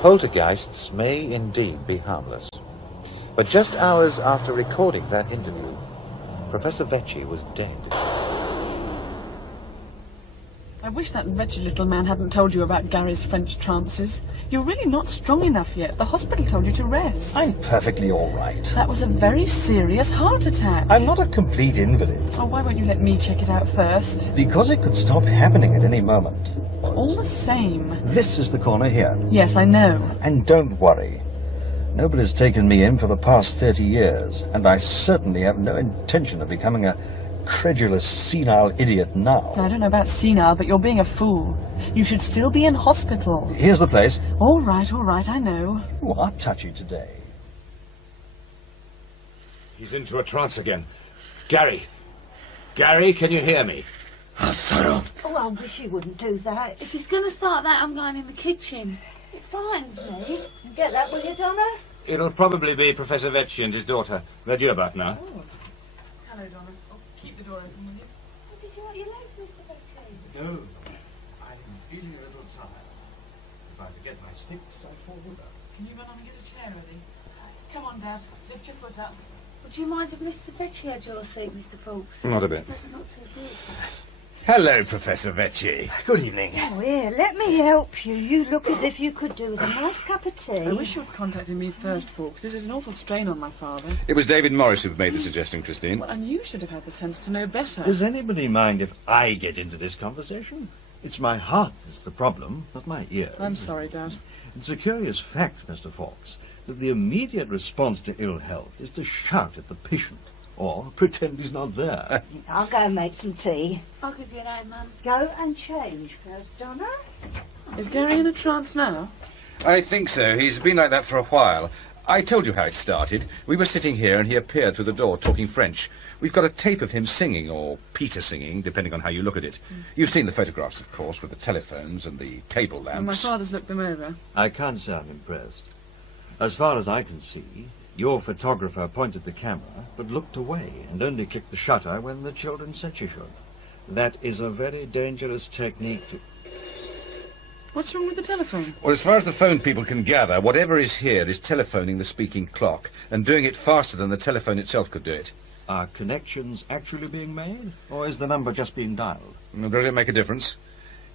Poltergeists may indeed be harmless. But just hours after recording that interview, Professor Vecchi was dead. I wish that wretched little man hadn't told you about Garry's French trances. You're really not strong enough yet. The hospital told you to rest. I'm perfectly all right. That was a very serious heart attack. I'm not a complete invalid. Oh, why won't you let me check it out first? Because it could stop happening at any moment. All the same. This is the corner here. Yes, I know. And don't worry. Nobody's taken me in for the past 30 years, and I certainly have no intention of becoming a credulous, senile idiot now. I don't know about senile, but you're being a fool. You should still be in hospital. Here's the place. All right, I know. You are touchy today. He's into a trance again. Garry, Garry, can you hear me? Oh, I wish you wouldn't do that. If he's going to start that, I'm going in the kitchen. It frightens me. Get that, will you, Donna? It'll probably be Professor Vecchi and his daughter. They're due about now. Oh. Hello, Donna. Oh, keep the door open, will you? Oh, did you want your legs, Mr. Vecchi? No, I'm feeling a little tired. If I forget my sticks, I fall over. Can you run on and get a chair ready? Come on, Dad. Lift your foot up. Would you mind if Mr. Vecchi had your seat, Mr. Fawkes? Not a bit. It doesn't look too good. Hello, Professor Vecchi. Good evening. Oh, here, let me help you. You look as if you could do with a nice cup of tea. I wish you'd contacted me first, Fawkes. This is an awful strain on my father. It was David Morris who made the suggestion, Christine. Well, and you should have had the sense to know better. Does anybody mind if I get into this conversation? It's my heart that's the problem, not my ears. I'm sorry, Dad. It's a curious fact, Mr. Fawkes, that the immediate response to ill health is to shout at the patient or pretend he's not there. I'll go and make some tea. I'll give you an hand, Mum. Go and change first, Donna. Is Garry in a trance now? I think so. He's been like that for a while. I told you how it started. We were sitting here and he appeared through the door talking French. We've got a tape of him singing, or Peter singing, depending on how you look at it. You've seen the photographs, of course, with the telephones and the table Well, my lamps. father's looked them over. I can't say I'm impressed. As far as I can see, your photographer pointed the camera, but looked away and only clicked the shutter when the children said she should. That is a very dangerous technique to... What's wrong with the telephone? Well, as far as the phone people can gather, whatever is here is telephoning the speaking clock, and doing it faster than the telephone itself could do it. Are connections actually being made, or is the number just being dialed? Well, does it make a difference?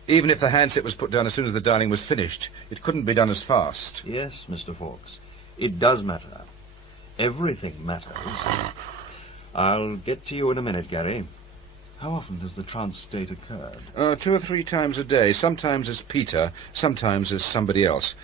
Even if the handset was put down as soon as the dialing was finished, it couldn't be done as fast. Yes, Mr. Fawkes. It does matter. Everything matters. I'll get to you in a minute, Garry. How often has the trance state occurred? 2 or 3 times a day, sometimes as Peter, sometimes as somebody else.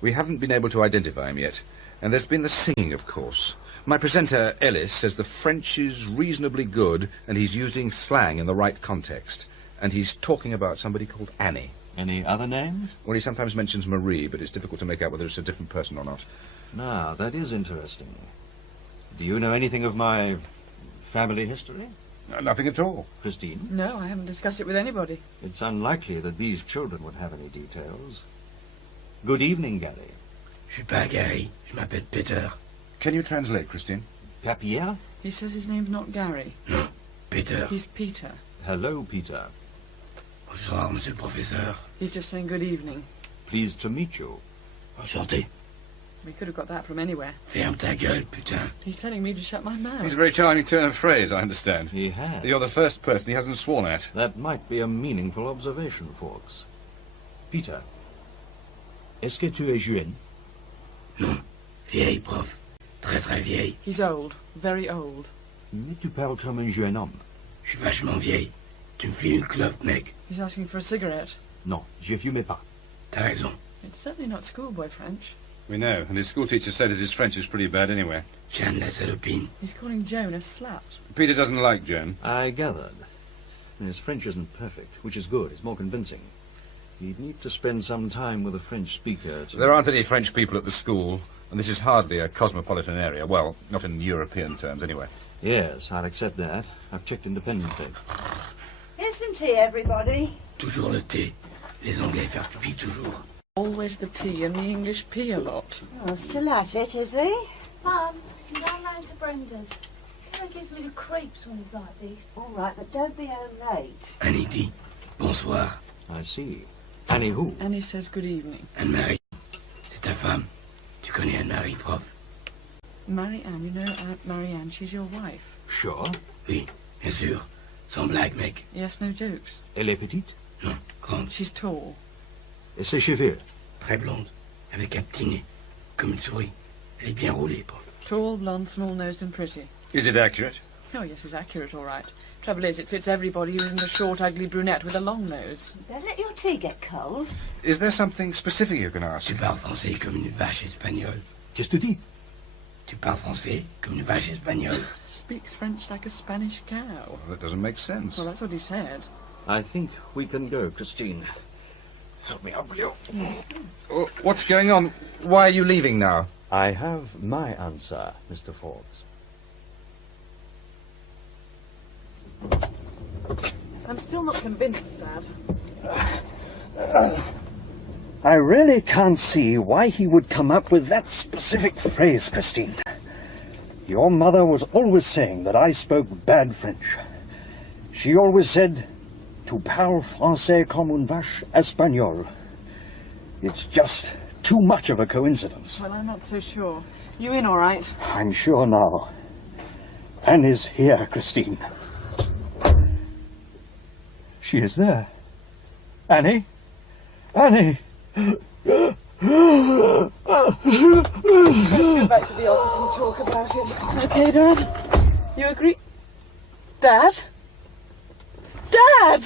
We haven't been able to identify him yet. And there's been the singing, of course. My presenter, Ellis, says the French is reasonably good and he's using slang in the right context. And he's talking about somebody called Annie. Any other names? Well, he sometimes mentions Marie, but it's difficult to make out whether it's a different person or not. Now, that is interesting. Do you know anything of my family history? Nothing at all. Christine? No, I haven't discussed it with anybody. It's unlikely that these children would have any details. Good evening, Garry. Je suis pas Garry. Je m'appelle Peter. Can you translate, Christine? Pierre? He says his name's not Garry. No, Peter. He's Peter. Hello, Peter. Bonsoir, monsieur le professeur. He's just saying good evening. Pleased to meet you. Enchanté. We could have got that from anywhere. Ferme ta gueule, putain. He's telling me to shut my mouth. It's a very charming turn of phrase, I understand. He has. You're the first person he hasn't sworn at. That might be a meaningful observation, Fawkes. Peter, est-ce que tu es jeune? Non, vieille, prof. Très très vieille. He's old. Very old. Mais tu parles comme un jeune homme. Je suis vachement vieille. Tu me files une clope, mec. He's asking for a cigarette. Non, je fume pas. T'as raison. It's certainly not schoolboy French. We know, and his schoolteacher said that his French is pretty bad anyway. Jeanne la salopine. He's calling Joan a slut. Peter doesn't like Joan. I gathered. His French isn't perfect, which is good. It's more convincing. He'd need to spend some time with a French speaker to... There aren't any French people at the school, and this is hardly a cosmopolitan area. Well, not in European terms, anyway. Yes, I'll accept that. I've checked independently. Here's some tea, everybody. Toujours le thé. Les Anglais faire pipi toujours. Always the tea and the English pee a lot. Oh, still at it, is he? Mum, I'm going round to Brenda's. It gives me the creeps when it's like this. All right, but don't be home late. Annie dit bonsoir. I see. Annie who? Annie says good evening. Anne-Marie. C'est ta femme. Tu connais Anne-Marie, prof? Marianne, you know Aunt Marianne, she's your wife. Sure. Oui, bien sûr. Sans blague, mec. Yes, no jokes. Elle est petite? Non, grande. She's tall. Et ses cheveux? Très blonde, avec un petit nez, comme une souris. Elle est bien roulée, prof. Tall, blonde, small-nosed and pretty. Is it accurate? Oh, yes, it's accurate, all right. Trouble is, it fits everybody who isn't a short, ugly brunette with a long nose. Don't let your tea get cold. Is there something specific you can ask? Tu parles français comme une vache espagnole. Qu'est-ce que tu dis? Tu parles français comme une vache espagnole. Speaks French like a Spanish cow. Well, that doesn't make sense. Well, that's what he said. I think we can go, Christine. Help me up, will you? Yes. Oh, what's going on? Why are you leaving now? I have my answer, Mr. Fawkes. I'm still not convinced, Dad. I really can't see why he would come up with that specific phrase, Christine. Your mother was always saying that I spoke bad French. She always said, "Tu parles français comme une vache espagnole." It's just too much of a coincidence. Well, I'm not so sure. You in all right? I'm sure now. Anne is here, Christine. She is there. Annie? Annie! Let's go back to the office and talk about it. Okay, Dad? You agree? Dad? Dad!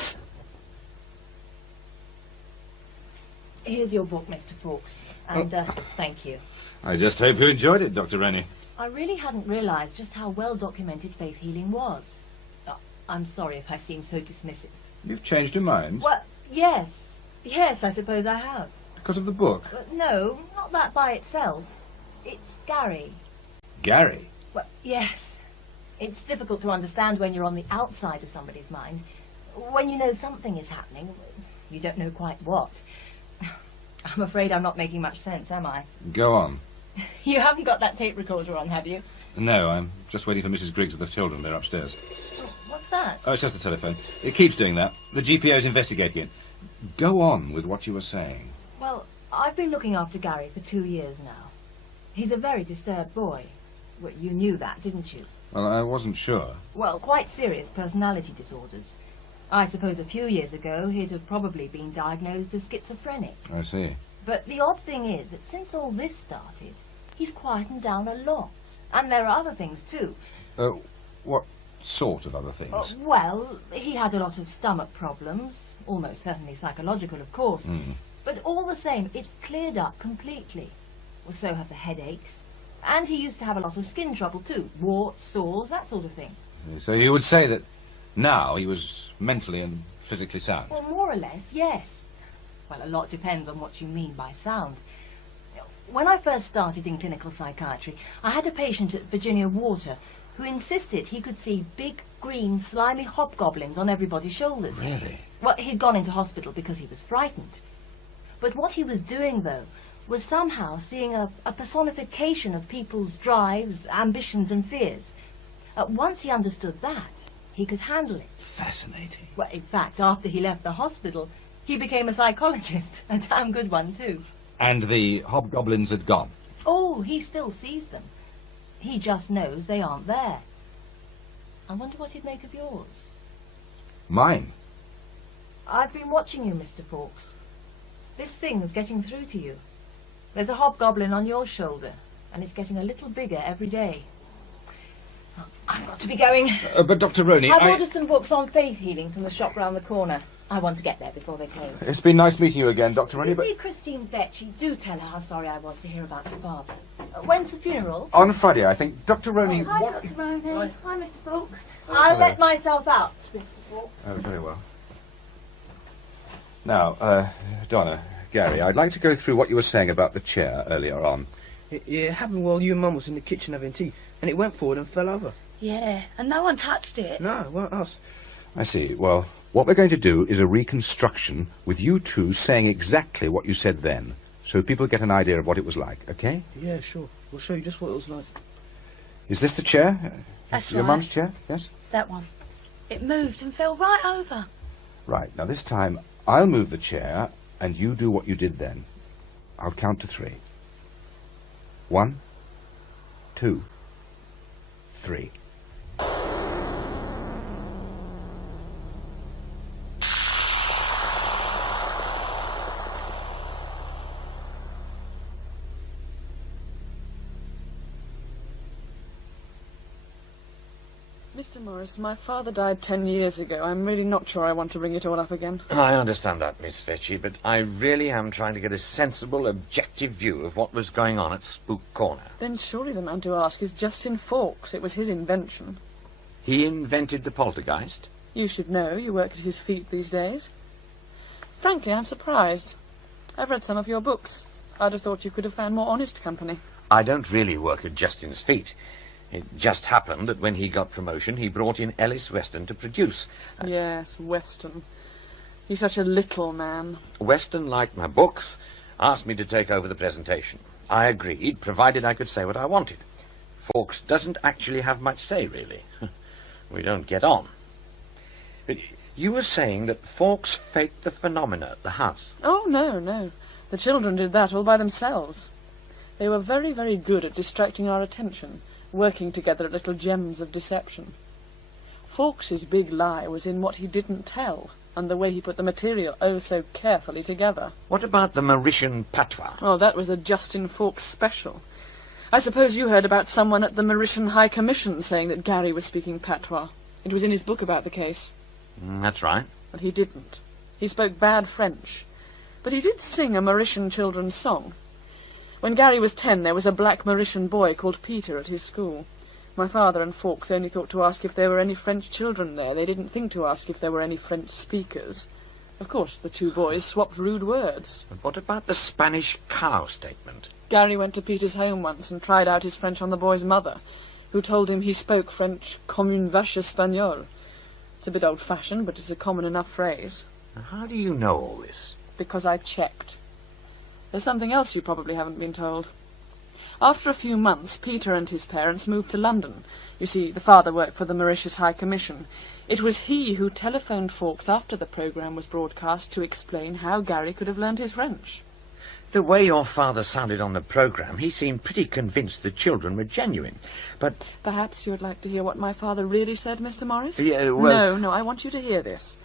Here's your book, Mr. Fawkes, and thank you. I just hope you enjoyed it, Dr. Rowney. I really hadn't realised just how well documented faith healing was. I'm sorry if I seem so dismissive. You've changed your mind? Well, yes. Yes, I suppose I have. Because of the book? No, not that by itself. It's Garry. Garry? Well, yes. It's difficult to understand when you're on the outside of somebody's mind. When you know something is happening, you don't know quite what. I'm afraid I'm not making much sense, am I? Go on. You haven't got that tape recorder on, have you? No, I'm just waiting for Mrs. Griggs and the children. They're upstairs. Oh, what's that? Oh, it's just the telephone. It keeps doing that. The GPO's investigating it. Go on with what you were saying. Well, I've been looking after Garry for 2 years now. He's a very disturbed boy. Well, you knew that, didn't you? Well, I wasn't sure. Well, quite serious personality disorders. I suppose a few years ago he'd have probably been diagnosed as schizophrenic. I see. But the odd thing is that since all this started, he's quietened down a lot. And there are other things too. What sort of other things? Well, he had a lot of stomach problems, almost certainly psychological, of course. But all the same, it's cleared up completely. Well, so have the headaches. And he used to have a lot of skin trouble too. Warts, sores, that sort of thing. So you would say that now he was mentally and physically sound? Well, more or less, yes. Well, a lot depends on what you mean by sound. When I first started in clinical psychiatry, I had a patient at Virginia Water who insisted he could see big, green, slimy hobgoblins on everybody's shoulders. Really? Well, he'd gone into hospital because he was frightened. But what he was doing, though, was somehow seeing a personification of people's drives, ambitions and fears. Once he understood that, he could handle it. Fascinating. Well, in fact, after he left the hospital, he became a psychologist, a damn good one, too. And the hobgoblins had gone? Oh, he still sees them. He just knows they aren't there. I wonder what he'd make of yours. Mine? I've been watching you, Mr. Fawkes. This thing's getting through to you. There's a hobgoblin on your shoulder, and it's getting a little bigger every day. I've got to be going. But Dr. Rowney, I've ordered some books on faith healing from the shop round the corner. I want to get there before they close. It's been nice meeting you again, Dr. Rowney, You but... see Christine Vecchi, do tell her how sorry I was to hear about your father. When's the funeral? On Friday, I think. Dr. Rowney, Hi, what... Dr. Rowney. Hi, Mr. Fawkes. I'll let myself out, Mr. Fawkes. Oh, very well. Now, Donna, Garry, I'd like to go through what you were saying about the chair earlier on. It happened while you and Mum was in the kitchen having tea, and it went forward and fell over. Yeah, and no one touched it. No, it weren't us. I see. Well, what we're going to do is a reconstruction with you two saying exactly what you said then, so people get an idea of what it was like, okay? Yeah, sure. We'll show you just what it was like. Is this the chair? That's Your right. mum's chair? Yes? That one. It moved and fell right over. Right. Now, this time, I'll move the chair, and you do what you did then. I'll count to 3. 1, 2, 3. Mr. Morris, my father died 10 years ago. I'm really not sure I want to bring it all up again. I understand that, Miss Vecchi, but I really am trying to get a sensible, objective view of what was going on at Spook Corner. Then surely the man to ask is Justin Fawkes. It was his invention. He invented the poltergeist? You should know. You work at his feet these days. Frankly, I'm surprised. I've read some of your books. I'd have thought you could have found more honest company. I don't really work at Justin's feet. It just happened that when he got promotion, he brought in Ellis Weston to produce. Yes, Weston. He's such a little man. Weston liked my books, asked me to take over the presentation. I agreed, provided I could say what I wanted. Fawkes doesn't actually have much say, really. We don't get on. But you were saying that Fawkes faked the phenomena at the house. Oh, no. The children did that all by themselves. They were very, very good at distracting our attention, working together at little gems of deception. Fawkes's big lie was in what he didn't tell, and the way he put the material oh so carefully together. What about the Mauritian patois? Oh, that was a Justin Fawkes special. I suppose you heard about someone at the Mauritian High Commission saying that Garry was speaking patois. It was in his book about the case. That's right. But he didn't. He spoke bad French. But he did sing a Mauritian children's song. When Garry was 10, there was a black Mauritian boy called Peter at his school. My father and Fawkes only thought to ask if there were any French children there. They didn't think to ask if there were any French speakers. Of course, the two boys swapped rude words. But what about the Spanish cow statement? Garry went to Peter's home once and tried out his French on the boy's mother, who told him he spoke French comme une vache espagnole. It's a bit old-fashioned, but it's a common enough phrase. How do you know all this? Because I checked. There's something else you probably haven't been told. After a few months, Peter and his parents moved to London. You see, the father worked for the Mauritius High Commission. It was he who telephoned Fawkes after the programme was broadcast to explain how Garry could have learned his French. The way your father sounded on the programme, he seemed pretty convinced the children were genuine. But perhaps you'd like to hear what my father really said, Mr. Morris? Yeah, well... No, I want you to hear this.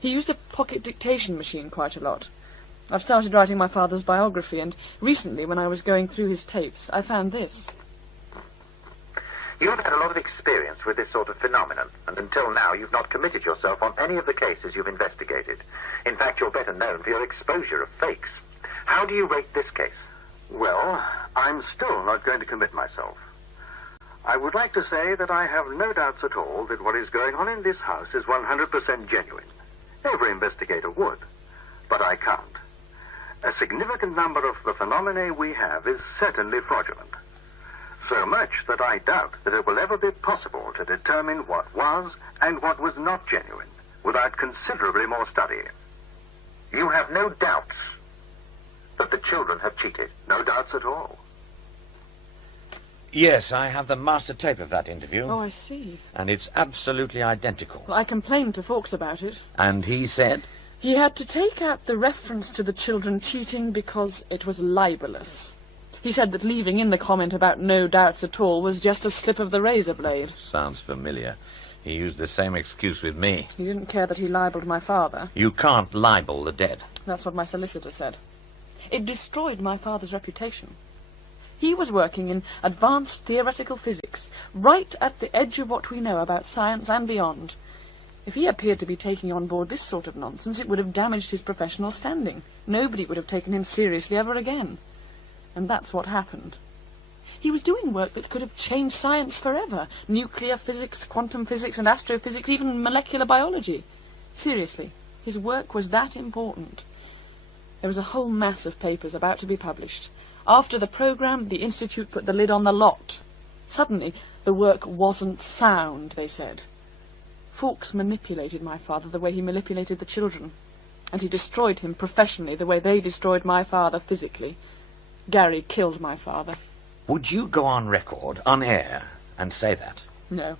He used a pocket dictation machine quite a lot. I've started writing my father's biography, and recently, when I was going through his tapes, I found this. You've had a lot of experience with this sort of phenomenon, and until now you've not committed yourself on any of the cases you've investigated. In fact, you're better known for your exposure of fakes. How do you rate this case? Well, I'm still not going to commit myself. I would like to say that I have no doubts at all that what is going on in this house is 100% genuine. Every investigator would, but I can't. A significant number of the phenomena we have is certainly fraudulent. So much that I doubt that it will ever be possible to determine what was and what was not genuine without considerably more study. You have no doubts that the children have cheated? No doubts at all. Yes, I have the master tape of that interview. Oh, I see. And it's absolutely identical. Well, I complained to Fawkes about it. And he said? He had to take out the reference to the children cheating because it was libelous. He said that leaving in the comment about no doubts at all was just a slip of the razor blade. Sounds familiar. He used the same excuse with me. He didn't care that he libelled my father. You can't libel the dead. That's what my solicitor said. It destroyed my father's reputation. He was working in advanced theoretical physics, right at the edge of what we know about science and beyond. If he appeared to be taking on board this sort of nonsense, it would have damaged his professional standing. Nobody would have taken him seriously ever again. And that's what happened. He was doing work that could have changed science forever. Nuclear physics, quantum physics and astrophysics, even molecular biology. Seriously, his work was that important. There was a whole mass of papers about to be published. After the programme, the Institute put the lid on the lot. Suddenly, the work wasn't sound, they said. Fawkes manipulated my father the way he manipulated the children. And he destroyed him professionally the way they destroyed my father physically. Garry killed my father. Would you go on record, on air, and say that? No.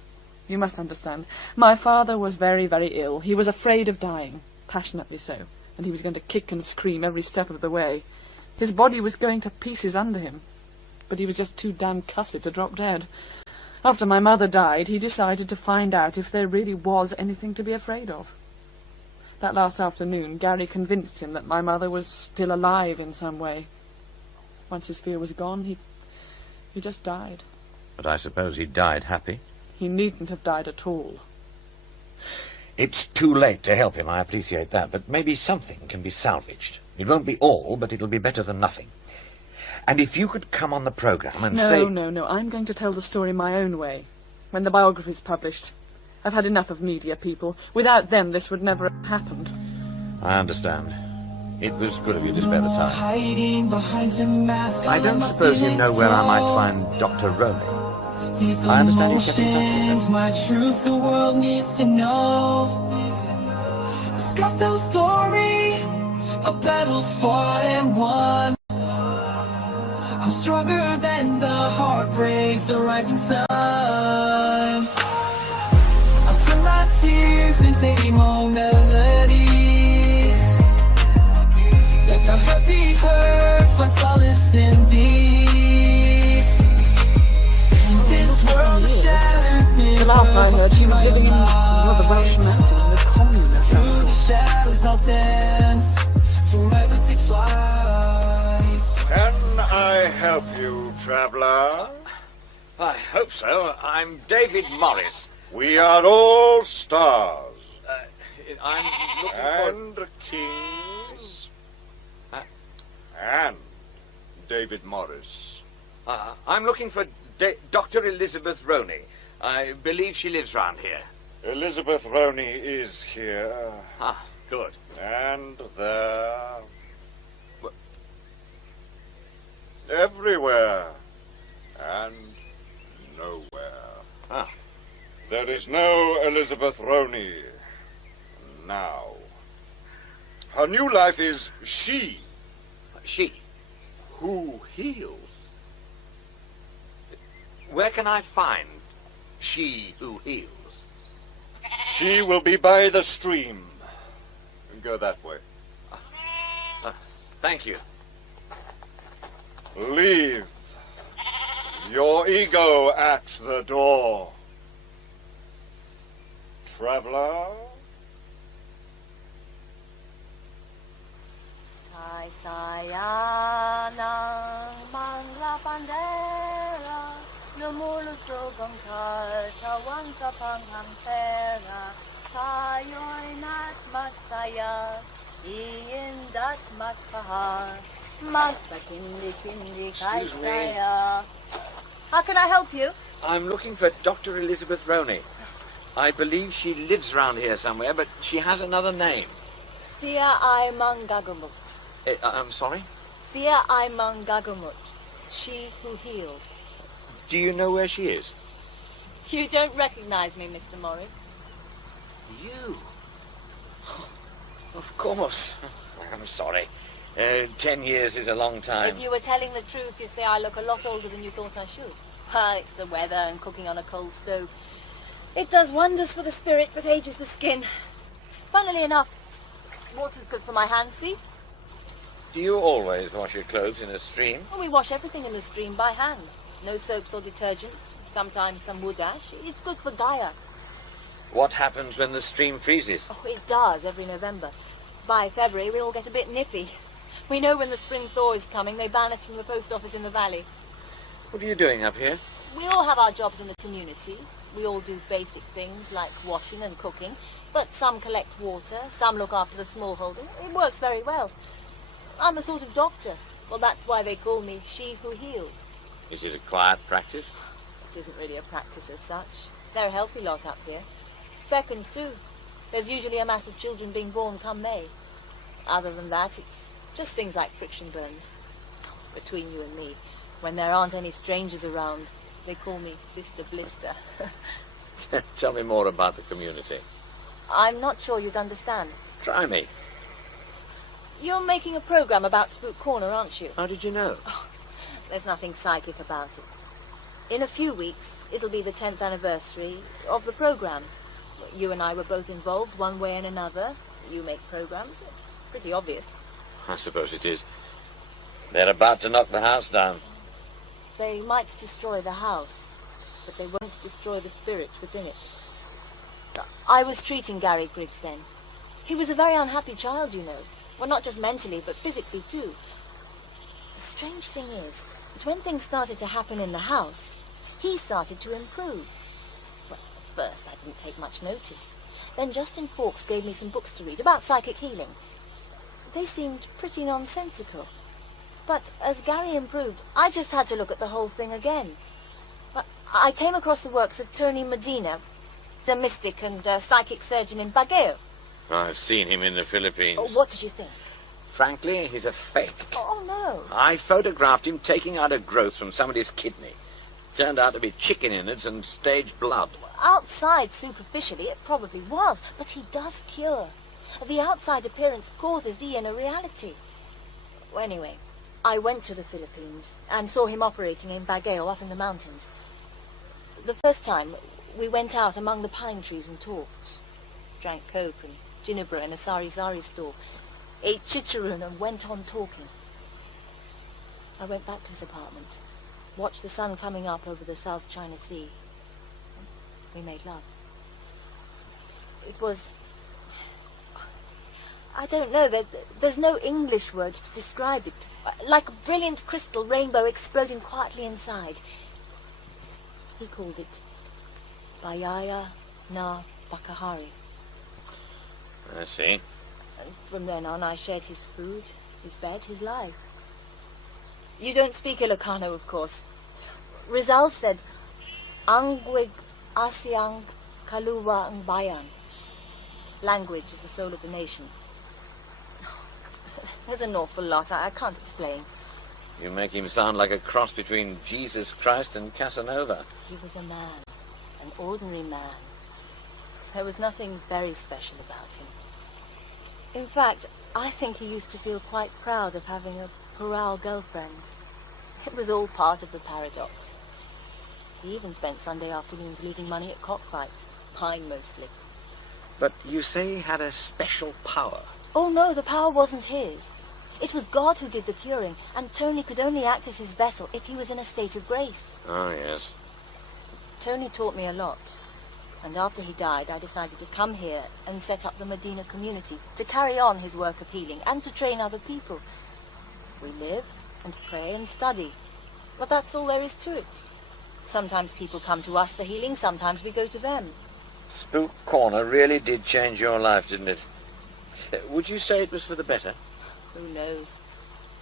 You must understand. My father was very, very ill. He was afraid of dying. Passionately so. And he was going to kick and scream every step of the way. His body was going to pieces under him. But he was just too damn cussed to drop dead. After my mother died, he decided to find out if there really was anything to be afraid of. That last afternoon, Garry convinced him that my mother was still alive in some way. Once his fear was gone, he just died. But I suppose he died happy? He needn't have died at all. It's too late to help him, I appreciate that, but maybe something can be salvaged. It won't be all, but it'll be better than nothing. And if you could come on the programme and say... No, I'm going to tell the story my own way, when the biography's published. I've had enough of media people. Without them, this would never have happened. I understand. It was good of you to spare the time. I don't suppose you know where I might find Dr. Rowney? These I understand you kept in touch with emotions, my truth, the world needs to know. The scars tell a story of battles fought and won. I'm stronger than the heartbreak, the rising sun. I turn my tears into emo melodies. Let the hurt be heard, find solace in these. This world is shattered. The last I heard, he was living in one of the Welsh mountains in a commune of some Through the sort. shadows I'll dance, forever take flight. Can I help you, traveller? I hope so. I'm David Morris. We are all stars. I'm looking and kings. And David Morris. I'm looking for Dr. Elizabeth Rowney. I believe she lives round here. Elizabeth Rowney is here. Ah, good. And there. Everywhere. And nowhere. Ah. There is no Elizabeth Rowney now. Her new life is She. She? Who heals. Where can I find She Who Heals? She will be by the stream. Go that way. Thank you. Leave your ego at the door. Traveller? Ay sayang mangla bandera lumulusog ang katawan sa panghangtera tayo'y na't magsaya iinda't magpahal magpakindi-kindi kay Excuse me. saya. How can I help you? I'm looking for Dr. Elizabeth Rowney. I believe she lives round here somewhere, but she has another name. Sia ay manggagumot. I'm sorry? Sia ay manggagumot. She who heals. Do you know where she is? You don't recognize me, Mr. Morris. You? Of course. I'm sorry. 10 years is a long time. If you were telling the truth, you'd say I look a lot older than you thought I should. It's the weather and cooking on a cold stove. It does wonders for the spirit, but ages the skin. Funnily enough, water's good for my hands, see? Do you always wash your clothes in a stream? Well, we wash everything in the stream by hand. No soaps or detergents. Sometimes some wood ash. It's good for Gaia. What happens when the stream freezes? Oh, it does every November. By February, we all get a bit nippy. We know when the spring thaw is coming. They ban us from the post office in the valley. What are you doing up here? We all have our jobs in the community. We all do basic things like washing and cooking. But some collect water, some look after the small holding. It works very well. I'm a sort of doctor. Well, that's why they call me She Who Heals. Is it a quiet practice? It isn't really a practice as such. They're a healthy lot up here. Fecund too. There's usually a mass of children being born come May. Other than that, it's just things like friction burns. Between you and me, when there aren't any strangers around, they call me Sister Blister. Tell me more about the community. I'm not sure you'd understand. Try me. You're making a program about Spook Corner, aren't you? How did you know? Oh, there's nothing psychic about it. In a few weeks, it'll be the 10th anniversary of the program. You and I were both involved one way and another. You make programs. Pretty obvious. I suppose it is. They're about to knock the house down. They might destroy the house, but they won't destroy the spirit within it. I was treating Garry Griggs then. He was a very unhappy child, you know. Well, not just mentally, but physically too. The strange thing is that when things started to happen in the house, he started to improve. Well, at first I didn't take much notice. Then Justin Fawkes gave me some books to read about psychic healing. They seemed pretty nonsensical. But as Garry improved, I just had to look at the whole thing again. I came across the works of Tony Medina, the mystic and psychic surgeon in Baguio. I've seen him in the Philippines. Oh, what did you think? Frankly, he's a fake. Oh, no. I photographed him taking out a growth from somebody's kidney. Turned out to be chicken innards and stage blood. Outside, superficially, it probably was, but he does cure. The outside appearance causes the inner reality. Well, anyway, I went to the Philippines and saw him operating in Baguio up in the mountains. The first time, we went out among the pine trees and talked. Drank coke and ginebra in a sari-sari store. Ate chicharron and went on talking. I went back to his apartment. Watched the sun coming up over the South China Sea. We made love. It was... I don't know, there's no English word to describe it. Like a brilliant crystal rainbow exploding quietly inside. He called it Bayaya na Bakahari. I see. And from then on I shared his food, his bed, his life. You don't speak Ilocano, of course. Rizal said, Angwig Asyang Kaluwa ang Bayan. Language is the soul of the nation. There's an awful lot I can't explain. You make him sound like a cross between Jesus Christ and Casanova. He was a man, an ordinary man. There was nothing very special about him. In fact, I think he used to feel quite proud of having a chorale girlfriend. It was all part of the paradox. He even spent Sunday afternoons losing money at cockfights. Mine mostly. But you say he had a special power. Oh no, the power wasn't his. It was God who did the curing, and Tony could only act as his vessel if he was in a state of grace. Oh, yes. Tony taught me a lot. And after he died, I decided to come here and set up the Medina community, to carry on his work of healing and to train other people. We live and pray and study. But that's all there is to it. Sometimes people come to us for healing, sometimes we go to them. Spook Corner really did change your life, didn't it? Would you say it was for the better? Who knows?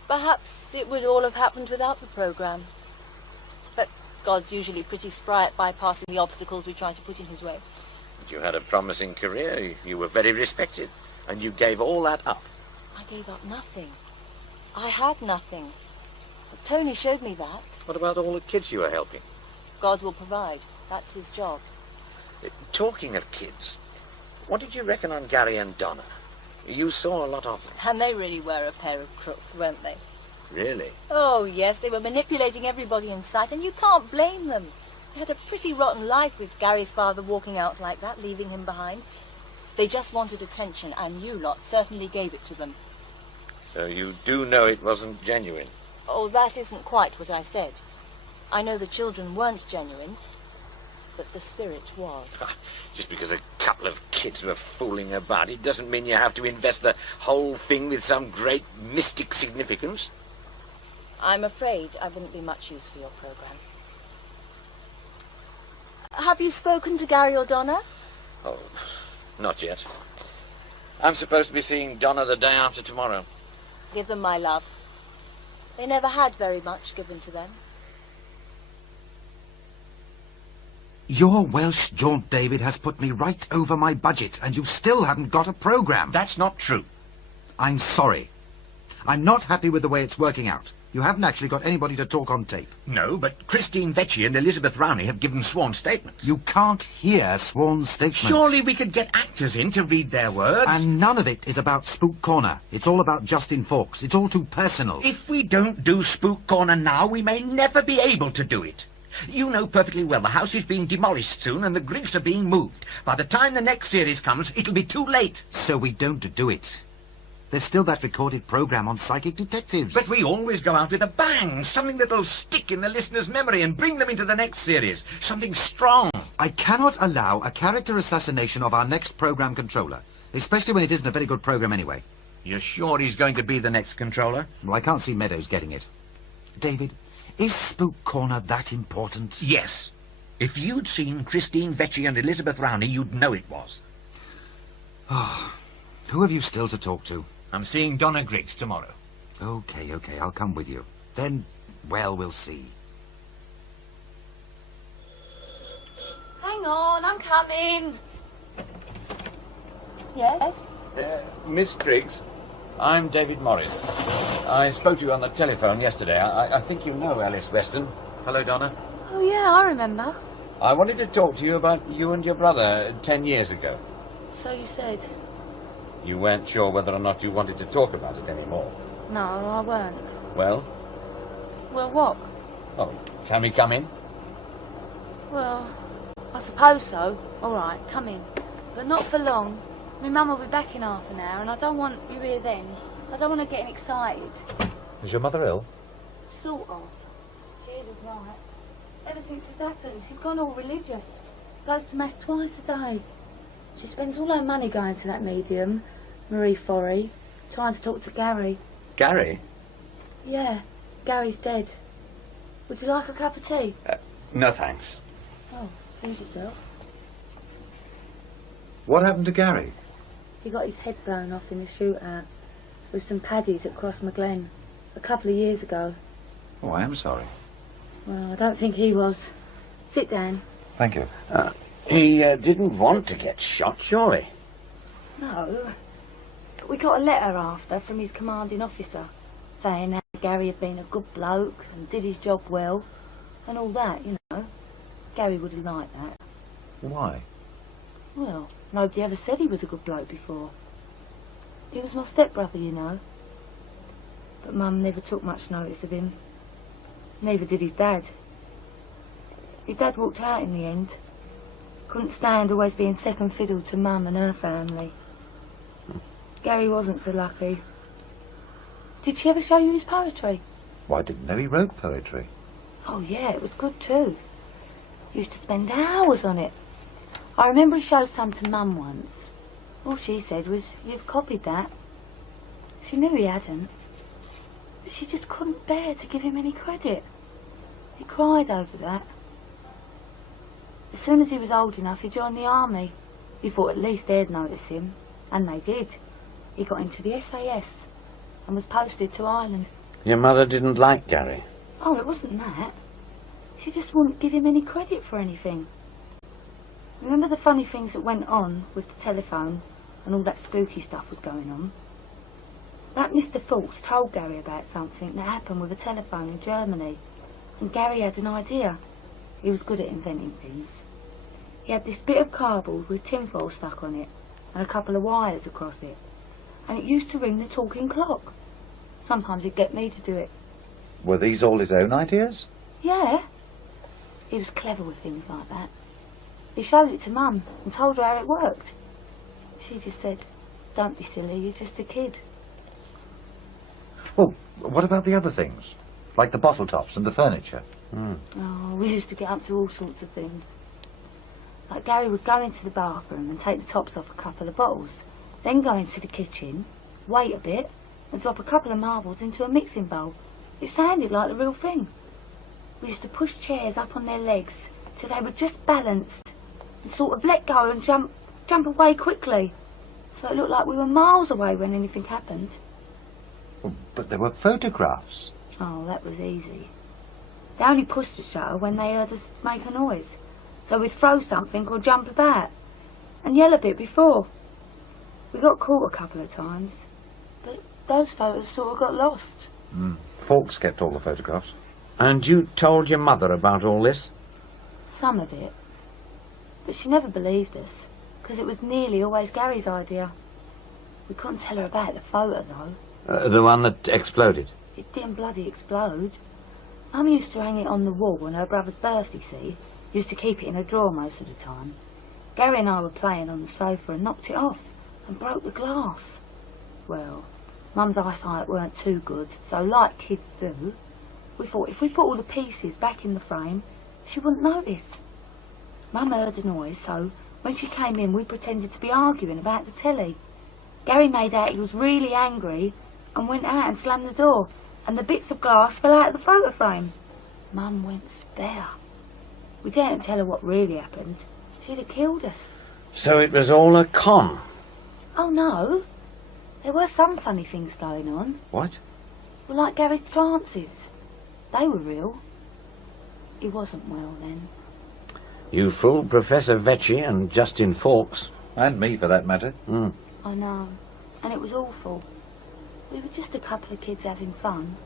Perhaps it would all have happened without the program. But God's usually pretty spry at bypassing the obstacles we try to put in his way. But you had a promising career. You were very respected. And you gave all that up. I gave up nothing. I had nothing. But Tony showed me that. What about all the kids you were helping? God will provide. That's his job. Talking of kids, what did you reckon on Garry and Donna? You saw a lot of them. And they really were a pair of crooks, weren't they? Really? Oh, yes, they were manipulating everybody in sight, and you can't blame them. They had a pretty rotten life with Garry's father walking out like that, leaving him behind. They just wanted attention, and you lot certainly gave it to them. So you do know it wasn't genuine? Oh, that isn't quite what I said. I know the children weren't genuine, but the spirit was. Just because a couple of kids were fooling about, it doesn't mean you have to invest the whole thing with some great mystic significance. I'm afraid I wouldn't be much use for your program. Have you spoken to Garry or Donna? Oh, not yet. I'm supposed to be seeing Donna the day after tomorrow. Give them my love. They never had very much given to them. Your Welsh jaunt, David, has put me right over my budget, and you still haven't got a programme. That's not true. I'm sorry. I'm not happy with the way it's working out. You haven't actually got anybody to talk on tape. No, but Christine Vecchi and Elizabeth Rowney have given sworn statements. You can't hear sworn statements. Surely we could get actors in to read their words. And none of it is about Spook Corner. It's all about Justin Fawkes. It's all too personal. If we don't do Spook Corner now, we may never be able to do it. You know perfectly well the house is being demolished soon and the Griggs are being moved. By the time the next series comes, it'll be too late. So we don't do it. There's still that recorded programme on psychic detectives. But we always go out with a bang, something that'll stick in the listener's memory and bring them into the next series. Something strong. I cannot allow a character assassination of our next programme controller, especially when it isn't a very good programme anyway. You're sure he's going to be the next controller? Well, I can't see Meadows getting it. David, is Spook Corner that important? Yes. If you'd seen Christine Vecchi and Elizabeth Rowney, you'd know it was. Oh, who have you still to talk to? I'm seeing Donna Griggs tomorrow. Okay, I'll come with you. Then, well, we'll see. Hang on, I'm coming. Yes? Miss Griggs, I'm David Morris. I spoke to you on the telephone yesterday. I think you know Alice Weston. Hello, Donna. Oh, yeah, I remember. I wanted to talk to you about you and your brother 10 years ago. So you said? You weren't sure whether or not you wanted to talk about it anymore. No, I weren't. Well? Well, what? Oh, can we come in? Well, I suppose so. All right, come in. But not for long. My mum will be back in half an hour, and I don't want you here then. I don't want to get excited. Is your mother ill? Sort of. She is all right. Ever since it's happened, she's gone all religious. Goes to mass twice a day. She spends all her money going to that medium, Marie Forry, trying to talk to Garry. Garry? Yeah, Gary's dead. Would you like a cup of tea? No, thanks. Oh, please yourself. What happened to Garry? He got his head blown off in a shootout with some paddies at Crossmaglen a couple of years ago. Oh, I am sorry. Well, I don't think he was. Sit down. Thank you. He didn't want to get shot, surely? No. But we got a letter after from his commanding officer saying how Garry had been a good bloke and did his job well and all that, you know. Garry would have liked that. Why? Well, nobody ever said he was a good bloke before. He was my stepbrother, you know. But Mum never took much notice of him. Neither did his dad. His dad walked out in the end. Couldn't stand always being second fiddle to Mum and her family. Garry wasn't so lucky. Did she ever show you his poetry? Well, I didn't know he wrote poetry. Oh yeah, it was good too. He used to spend hours on it. I remember he showed some to Mum once. All she said was, "You've copied that." She knew he hadn't. But she just couldn't bear to give him any credit. He cried over that. As soon as he was old enough, he joined the army. He thought at least they'd notice him. And they did. He got into the SAS and was posted to Ireland. Your mother didn't like Garry? Oh, it wasn't that. She just wouldn't give him any credit for anything. Remember the funny things that went on with the telephone and all that spooky stuff was going on? That Mr. Fawkes told Garry about something that happened with a telephone in Germany, and Garry had an idea. He was good at inventing things. He had this bit of cardboard with tinfoil stuck on it and a couple of wires across it, and it used to ring the talking clock. Sometimes he'd get me to do it. Were these all his own ideas? Yeah. He was clever with things like that. He showed it to Mum and told her how it worked. She just said, "Don't be silly, you're just a kid." Well, what about the other things? Like the bottle tops and the furniture? Oh, we used to get up to all sorts of things. Like Garry would go into the bathroom and take the tops off a couple of bottles, then go into the kitchen, wait a bit, and drop a couple of marbles into a mixing bowl. It sounded like the real thing. We used to push chairs up on their legs till they were just balanced and sort of let go and jump away quickly, so it looked like we were miles away when anything happened. Well, but there were photographs. Oh, that was easy. They only pushed the shutter when they heard us make a noise, so we'd throw something or jump about and yell a bit before. We got caught a couple of times, but those photos sort of got lost. Fawkes kept all the photographs. And you told your mother about all this? Some of it. But she never believed us, because it was nearly always Garry's idea. We couldn't tell her about the photo, though. The one that exploded? It didn't bloody explode. Mum used to hang it on the wall on her brother's birthday, see? Used to keep it in a drawer most of the time. Garry and I were playing on the sofa and knocked it off and broke the glass. Well, Mum's eyesight weren't too good, so like kids do, we thought if we put all the pieces back in the frame, she wouldn't notice. Mum heard a noise, so when she came in, we pretended to be arguing about the telly. Garry made out he was really angry and went out and slammed the door, and the bits of glass fell out of the photo frame. Mum went spare. We daren't tell her what really happened. She'd have killed us. So it was all a con? Oh, no. There were some funny things going on. What? Well, like Gary's trances. They were real. He wasn't well then. You fooled Professor Vecchi and Justin Fawkes. And me, for that matter. I know. And it was awful. We were just a couple of kids having fun.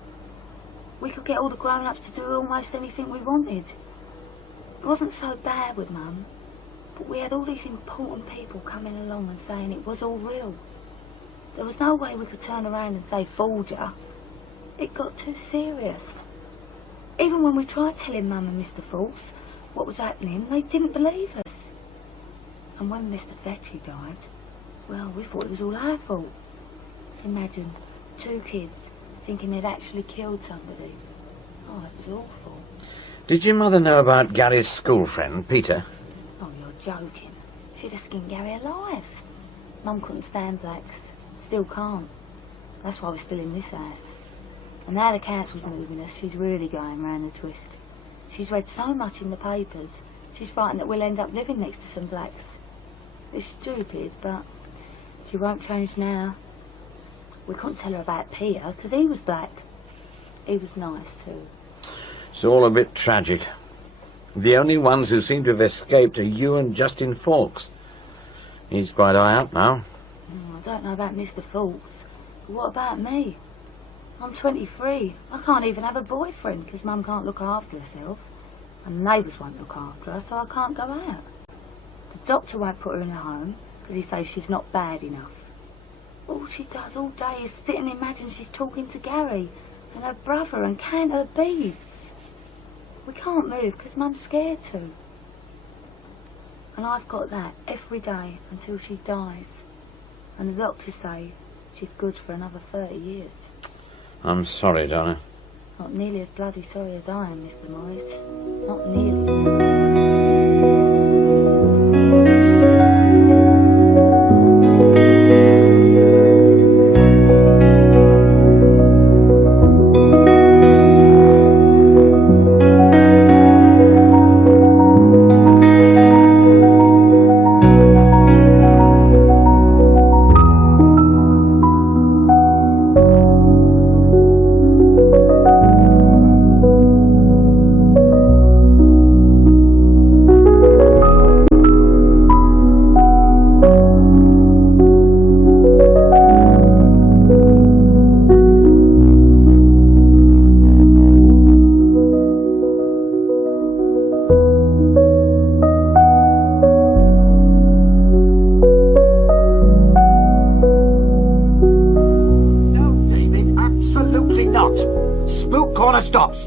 We could get all the grown-ups to do almost anything we wanted. It wasn't so bad with Mum, but we had all these important people coming along and saying it was all real. There was no way we could turn around and say forger. It got too serious. Even when we tried telling Mum and Mr. Fawkes what was happening, they didn't believe us. And when Mr. Vecchi died, well, we thought it was all our fault. Imagine 2 kids thinking they'd actually killed somebody. Oh, it was awful. Did your mother know about Gary's school friend, Peter? Oh, you're joking. She'd have skinned Gary alive. Mum couldn't stand blacks. Still can't. That's why we're still in this house. And now the council's moving us, she's really going round the twist. She's read so much in the papers, she's frightened that we'll end up living next to some blacks. It's stupid, but she won't change now. We couldn't tell her about Peter, because he was black. He was nice, too. It's all a bit tragic. The only ones who seem to have escaped are you and Justin Fawkes. He's quite high up now. Oh, I don't know about Mr. Fawkes, but what about me? I'm 23. I can't even have a boyfriend because Mum can't look after herself. And the neighbours won't look after her, so I can't go out. The doctor won't put her in a home because he says she's not bad enough. All she does all day is sit and imagine she's talking to Gary and her brother and count her beads. We can't move because Mum's scared to. And I've got that every day until she dies. And the doctors say she's good for another 30 years. I'm sorry, Donna. Not nearly as bloody sorry as I am, Mr. Morris. Not nearly.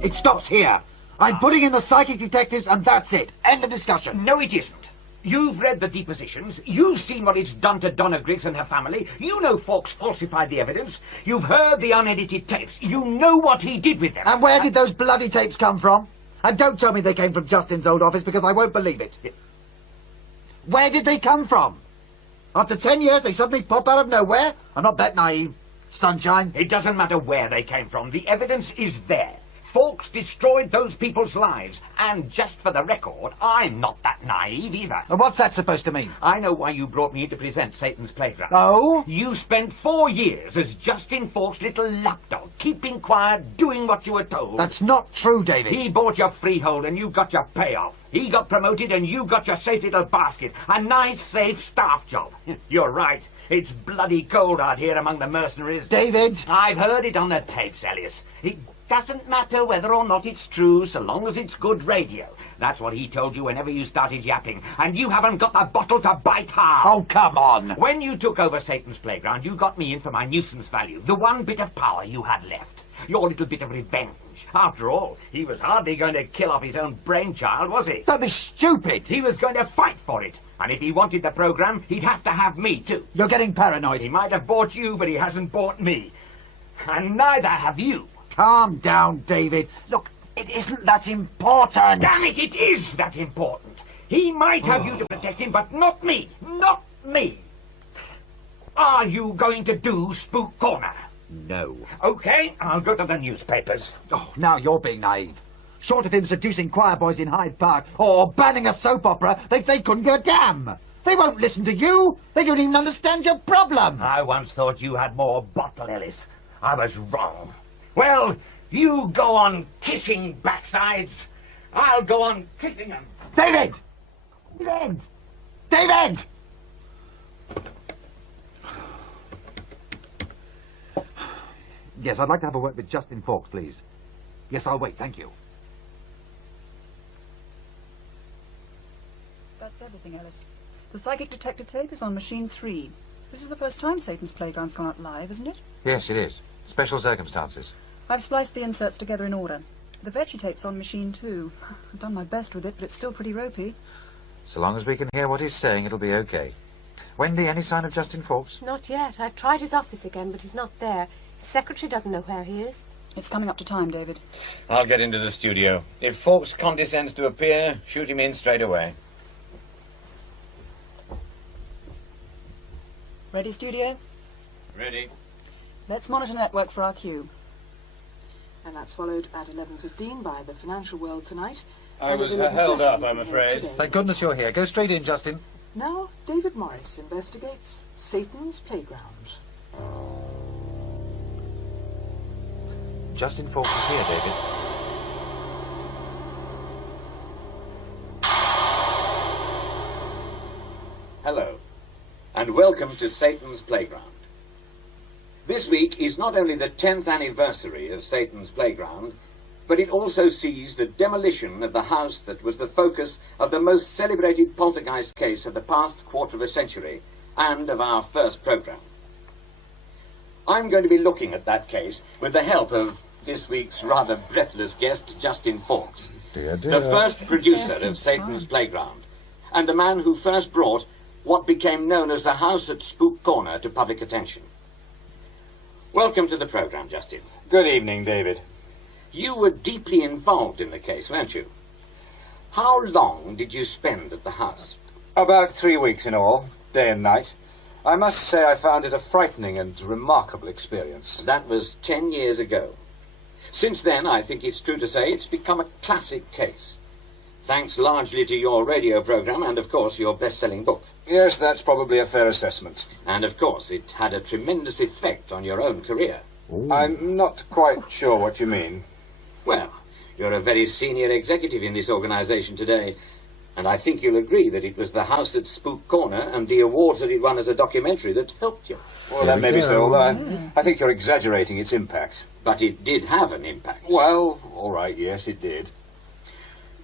It stops here. I'm putting in the psychic detectives and that's it. End of discussion. No, it isn't. You've read the depositions. You've seen what it's done to Donna Griggs and her family. You know Fawkes falsified the evidence. You've heard the unedited tapes. You know what he did with them. And where did those bloody tapes come from? And don't tell me they came from Justin's old office because I won't believe it. Where did they come from? After 10 years they suddenly pop out of nowhere? I'm not that naive. Sunshine. It doesn't matter where they came from. The evidence is there. Fawkes destroyed those people's lives. And just for the record, I'm not that naive either. And what's that supposed to mean? I know why you brought me in to present Satan's Playground. Oh? You spent 4 years as Justin Fawkes' little lapdog, keeping quiet, doing what you were told. That's not true, David. He bought your freehold and you got your payoff. He got promoted and you got your safe little basket. A nice, safe staff job. You're right. It's bloody cold out here among the mercenaries. David! I've heard it on the tapes, Ellis. It doesn't matter whether or not it's true, so long as it's good radio. That's what he told you whenever you started yapping. And you haven't got the bottle to bite hard. Oh, come on. When you took over Satan's Playground, you got me in for my nuisance value. The one bit of power you had left. Your little bit of revenge. After all, he was hardly going to kill off his own brainchild, was he? That'd be stupid. He was going to fight for it. And if he wanted the program, he'd have to have me, too. You're getting paranoid. He might have bought you, but he hasn't bought me. And neither have you. Calm down, David. Look, it isn't that important. Damn it, it is that important. He might have you to protect him, but not me. Not me. Are you going to do Spook Corner? No. Okay, I'll go to the newspapers. Oh, now you're being naive. Short of him seducing choir boys in Hyde Park or banning a soap opera, they couldn't give a damn. They won't listen to you. They don't even understand your problem. I once thought you had more bottle, Ellis. I was wrong. Well, you go on kissing backsides. I'll go on kicking them. David! David! David! Yes, I'd like to have a word with Justin Fawkes, please. Yes, I'll wait, thank you. That's everything, Ellis. The psychic detective tape is on machine 3. This is the first time Satan's Playground's gone out live, isn't it? Yes, it is. Special circumstances. I've spliced the inserts together in order. The Vecchi tape's on machine 2. I've done my best with it, but it's still pretty ropey. So long as we can hear what he's saying, it'll be okay. Wendy, any sign of Justin Fawkes? Not yet. I've tried his office again, but he's not there. His secretary doesn't know where he is. It's coming up to time, David. I'll get into the studio. If Fawkes condescends to appear, shoot him in straight away. Ready, studio? Ready. Let's monitor network for our cue. And that's followed at 11:15 by the Financial World Tonight. I was held up, I'm afraid. Thank goodness you're here. Go straight in, Justin. Now, David Morris investigates Satan's Playground. Justin Fawkes is here, David. Hello, and welcome to Satan's Playground. This week is not only the 10th anniversary of Satan's Playground, but it also sees the demolition of the house that was the focus of the most celebrated poltergeist case of the past quarter of a century and of our first program. I'm going to be looking at that case with the help of this week's rather breathless guest, Justin Fawkes, dear. the first producer of Satan's Playground, and the man who first brought what became known as the House at Spook Corner to public attention. Welcome to the program, Justin. Good evening, David. You were deeply involved in the case, weren't you? How long did you spend at the house? About 3 weeks in all, day and night. I must say I found it a frightening and remarkable experience. That was 10 years ago. Since then, I think it's true to say it's become a classic case. Thanks largely to your radio program and, of course, your best-selling book. Yes, that's probably a fair assessment. And, of course, it had a tremendous effect on your own career. Ooh. I'm not quite sure what you mean. Well, you're a very senior executive in this organization today, and I think you'll agree that it was the House at Spook Corner and the awards that it won as a documentary that helped you. Well, that may be so, although I think you're exaggerating its impact. But it did have an impact. Well, all right, yes, it did.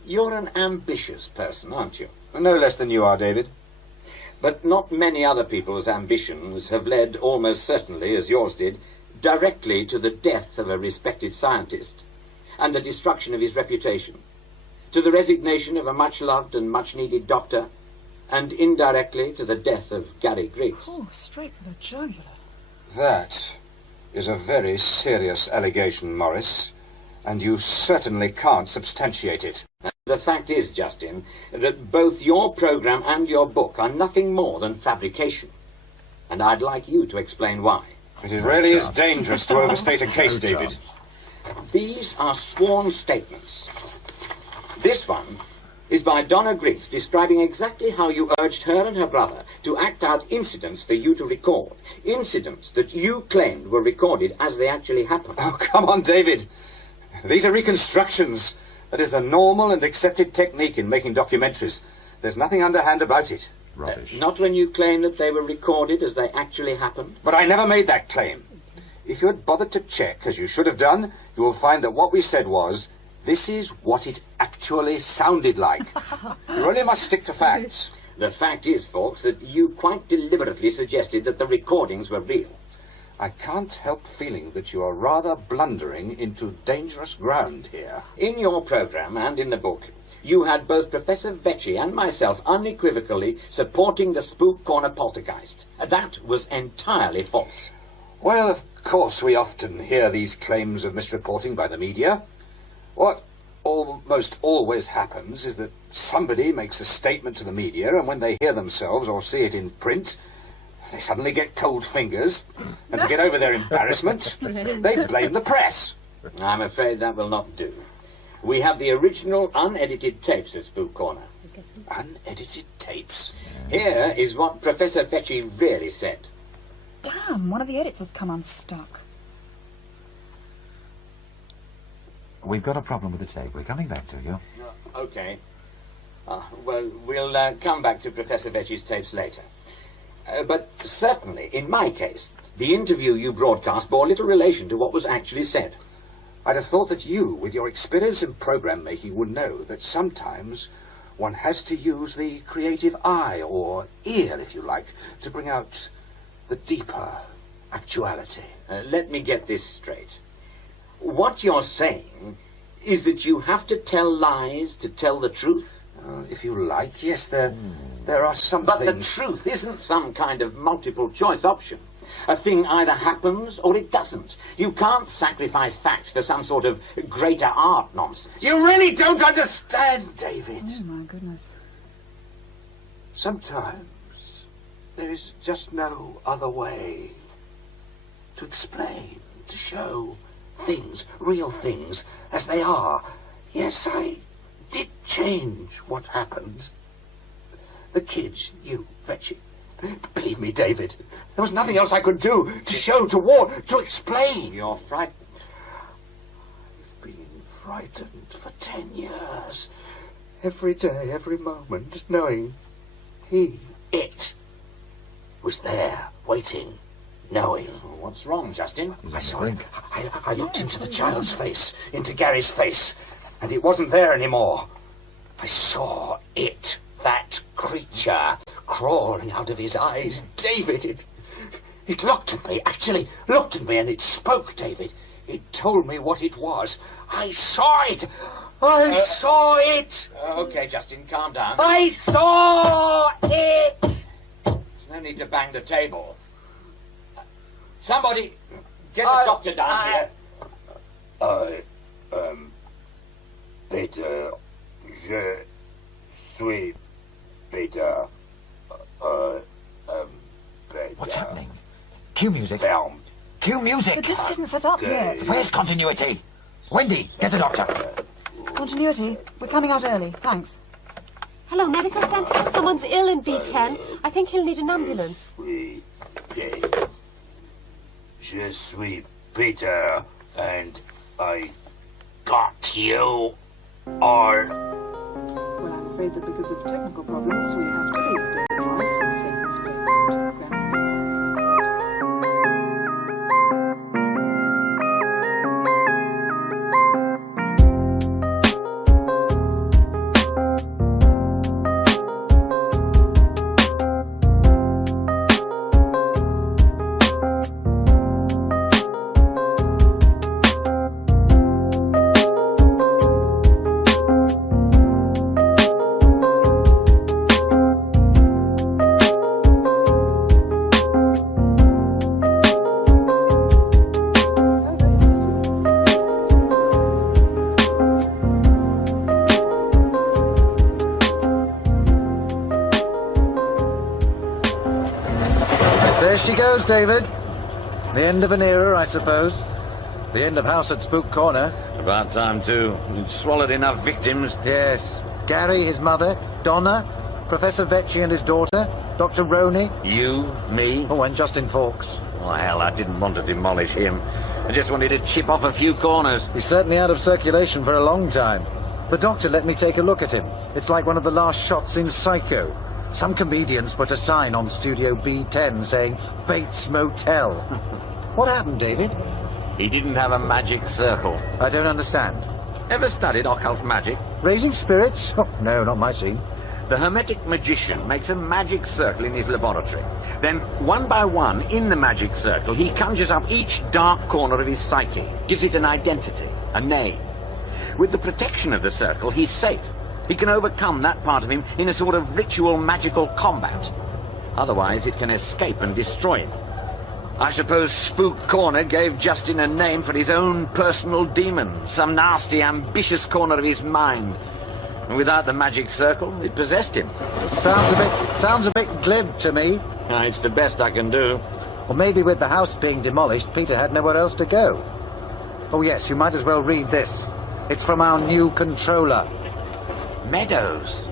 You're an ambitious person, aren't you? No less than you are, David. But not many other people's ambitions have led, almost certainly, as yours did, directly to the death of a respected scientist and the destruction of his reputation, to the resignation of a much-loved and much-needed doctor, and indirectly to the death of Garry Griggs. Oh, straight for the jugular. That is a very serious allegation, Morris, and you certainly can't substantiate it. The fact is, Justin, that both your program and your book are nothing more than fabrication, and I'd like you to explain why. It really is dangerous to overstate a case, David. These are sworn statements. This one is by Donna Griggs, describing exactly how you urged her and her brother to act out incidents for you to record. Incidents that you claimed were recorded as they actually happened. Oh, come on, David. These are reconstructions. That is a normal and accepted technique in making documentaries. There's nothing underhand about it. Rubbish. Not when you claim that they were recorded as they actually happened. But I never made that claim. If you had bothered to check, as you should have done, you will find that what we said was, this is what it actually sounded like. You really must stick to facts. The fact is, Fawkes, that you quite deliberately suggested that the recordings were real. I can't help feeling that you are rather blundering into dangerous ground here. In your program and in the book, you had both Professor Vecchi and myself unequivocally supporting the Spook Corner poltergeist. That was entirely false. Well, of course, we often hear these claims of misreporting by the media. What almost always happens is that somebody makes a statement to the media, and when they hear themselves or see it in print, they suddenly get cold fingers, and to get over their embarrassment, they blame the press. I'm afraid that will not do. We have the original unedited tapes at Spook Corner. Unedited tapes? Here is what Professor Vecchi really said. Damn, one of the edits has come unstuck. We've got a problem with the tape. We're coming back to you. Okay. Well, we'll come back to Professor Vecchi's tapes later. But certainly, in my case, the interview you broadcast bore little relation to what was actually said. I'd have thought that you, with your experience in program making, would know that sometimes One has to use the creative eye, or ear, if you like, to bring out the deeper actuality. Let me get this straight. What you're saying is that you have to tell lies to tell the truth? If you like, yes, there are some But things... the truth isn't some kind of multiple choice option. A thing either happens or it doesn't. You can't sacrifice facts for some sort of greater art nonsense. You really don't understand, David. Oh, my goodness. Sometimes there is just no other way to explain, to show things, real things, as they are. Yes, I did change what happened. The kids, you, Vecchi. Believe me, David, there was nothing else I could do to show, to warn, to explain. You're frightened. I've been frightened for 10 years. Every day, every moment, knowing it, was there, waiting, knowing. What's wrong, Justin? I saw it. I looked into the child's face, into Garry's face, and it wasn't there anymore. I saw it, that creature, crawling out of his eyes. David, it looked at me, actually looked at me, and it spoke, David. It told me what it was. I saw it! I saw it! Okay, Justin, calm down. I saw it! There's no need to bang the table. Somebody, get the doctor down here. Peter, je suis Peter. What's happening? Cue music. Film. Cue music. The disc isn't set up yet. Where's continuity? Wendy, get the doctor. Continuity. We're coming out early. Thanks. Hello, medical centre. Someone's ill in B10. I think he'll need an ambulance. Je suis Peter, and I got you all. Well, I'm afraid that because of technical problems, we have to leave David Rice in Satan's Playground. Grandma's There she goes, David. The end of an era, I suppose. The end of House at Spook Corner. About time, too. You'd swallowed enough victims. Yes. Garry, his mother, Donna, Professor Vecchi and his daughter, Dr. Rowney. You, me. Oh, and Justin Fawkes. Oh, hell, I didn't want to demolish him. I just wanted to chip off a few corners. He's certainly out of circulation for a long time. The doctor let me take a look at him. It's like one of the last shots in Psycho. Some comedians put a sign on Studio B10 saying, Bates Motel. What happened, David? He didn't have a magic circle. I don't understand. Ever studied occult magic? Raising spirits? Oh, no, not my scene. The Hermetic magician makes a magic circle in his laboratory. Then, one by one, in the magic circle, he conjures up each dark corner of his psyche, gives it an identity, a name. With the protection of the circle, he's safe. He can overcome that part of him in a sort of ritual magical combat. Otherwise, it can escape and destroy him. I suppose Spook Corner gave Justin a name for his own personal demon, some nasty, ambitious corner of his mind. And without the magic circle, it possessed him. Sounds a bit glib to me. It's the best I can do. Or maybe with the house being demolished, Peter had nowhere else to go. Oh yes, you might as well read this. It's from our new controller. Meadows.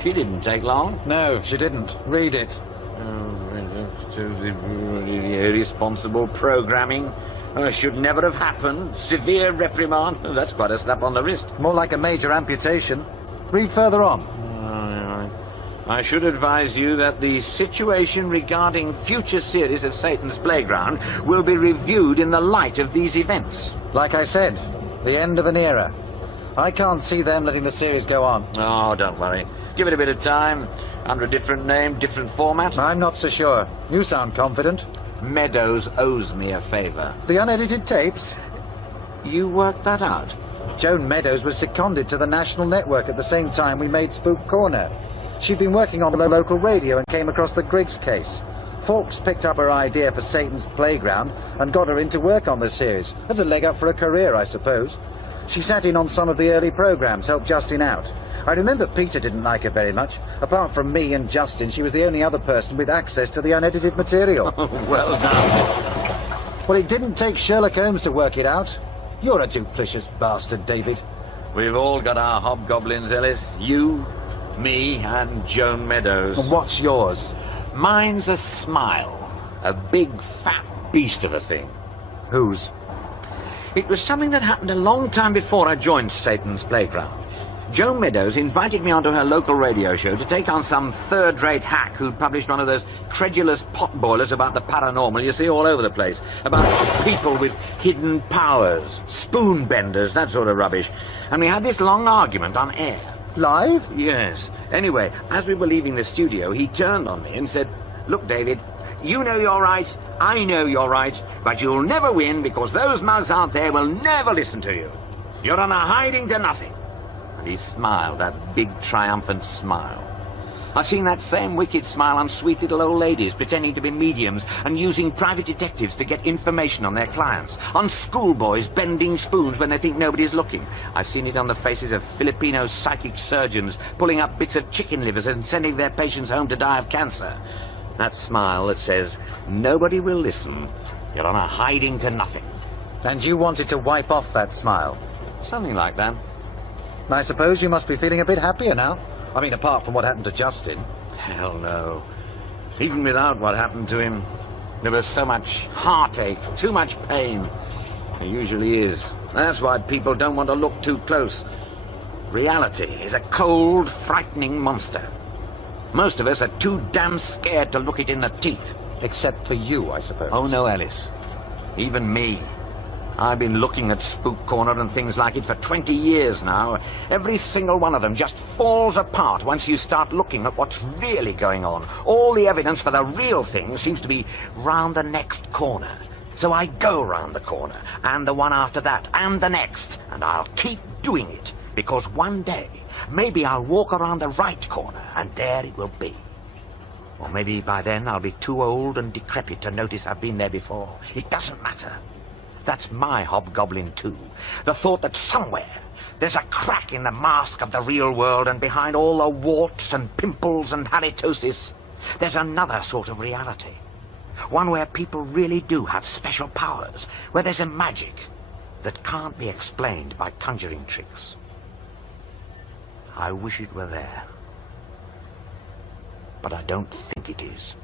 She didn't take long. No, she didn't. Read it. Irresponsible programming. Should never have happened. Severe reprimand. Oh, that's quite a slap on the wrist. More like a major amputation. Read further on. I should advise you that the situation regarding future series of Satan's Playground will be reviewed in the light of these events. Like I said, the end of an era. I can't see them letting the series go on. Oh, don't worry. Give it a bit of time. Under a different name, different format. I'm not so sure. You sound confident. Meadows owes me a favour. The unedited tapes? You worked that out? Joan Meadows was seconded to the national network at the same time we made Spook Corner. She'd been working on the local radio and came across the Griggs case. Fawkes picked up her idea for Satan's Playground and got her into work on the series. That's a leg up for a career, I suppose. She sat in on some of the early programmes, helped Justin out. I remember Peter didn't like her very much. Apart from me and Justin, she was the only other person with access to the unedited material. Well done. Well, it didn't take Sherlock Holmes to work it out. You're a duplicitous bastard, David. We've all got our hobgoblins, Ellis. You, me, and Joan Meadows. And what's yours? Mine's a smile. A big, fat beast of a thing. Whose? It was something that happened a long time before I joined Satan's Playground. Joan Meadows invited me onto her local radio show to take on some third-rate hack who'd published one of those credulous potboilers about the paranormal you see all over the place, about people with hidden powers, spoon benders, that sort of rubbish. And we had this long argument on air. Live? Yes. Anyway, as we were leaving the studio, he turned on me and said, "Look, David, you know you're right, I know you're right, but you'll never win because those mugs out there will never listen to you. You're on a hiding to nothing." And he smiled, that big triumphant smile. I've seen that same wicked smile on sweet little old ladies pretending to be mediums and using private detectives to get information on their clients, on schoolboys bending spoons when they think nobody's looking. I've seen it on the faces of Filipino psychic surgeons pulling up bits of chicken livers and sending their patients home to die of cancer. That smile that says, nobody will listen. You're on a hiding to nothing. And you wanted to wipe off that smile? Something like that. I suppose you must be feeling a bit happier now. I mean, apart from what happened to Justin. Hell no. Even without what happened to him, there was so much heartache, too much pain. There usually is. That's why people don't want to look too close. Reality is a cold, frightening monster. Most of us are too damn scared to look it in the teeth. Except for you, I suppose. Oh, no, Ellis. Even me. I've been looking at Spook Corner and things like it for 20 years now. Every single one of them just falls apart once you start looking at what's really going on. All the evidence for the real thing seems to be round the next corner. So I go round the corner, and the one after that, and the next, and I'll keep doing it, because one day, maybe I'll walk around the right corner, and there it will be. Or maybe by then I'll be too old and decrepit to notice I've been there before. It doesn't matter. That's my hobgoblin too. The thought that somewhere there's a crack in the mask of the real world, and behind all the warts and pimples and halitosis, there's another sort of reality. One where people really do have special powers, where there's a magic that can't be explained by conjuring tricks. I wish it were there. But I don't think it is.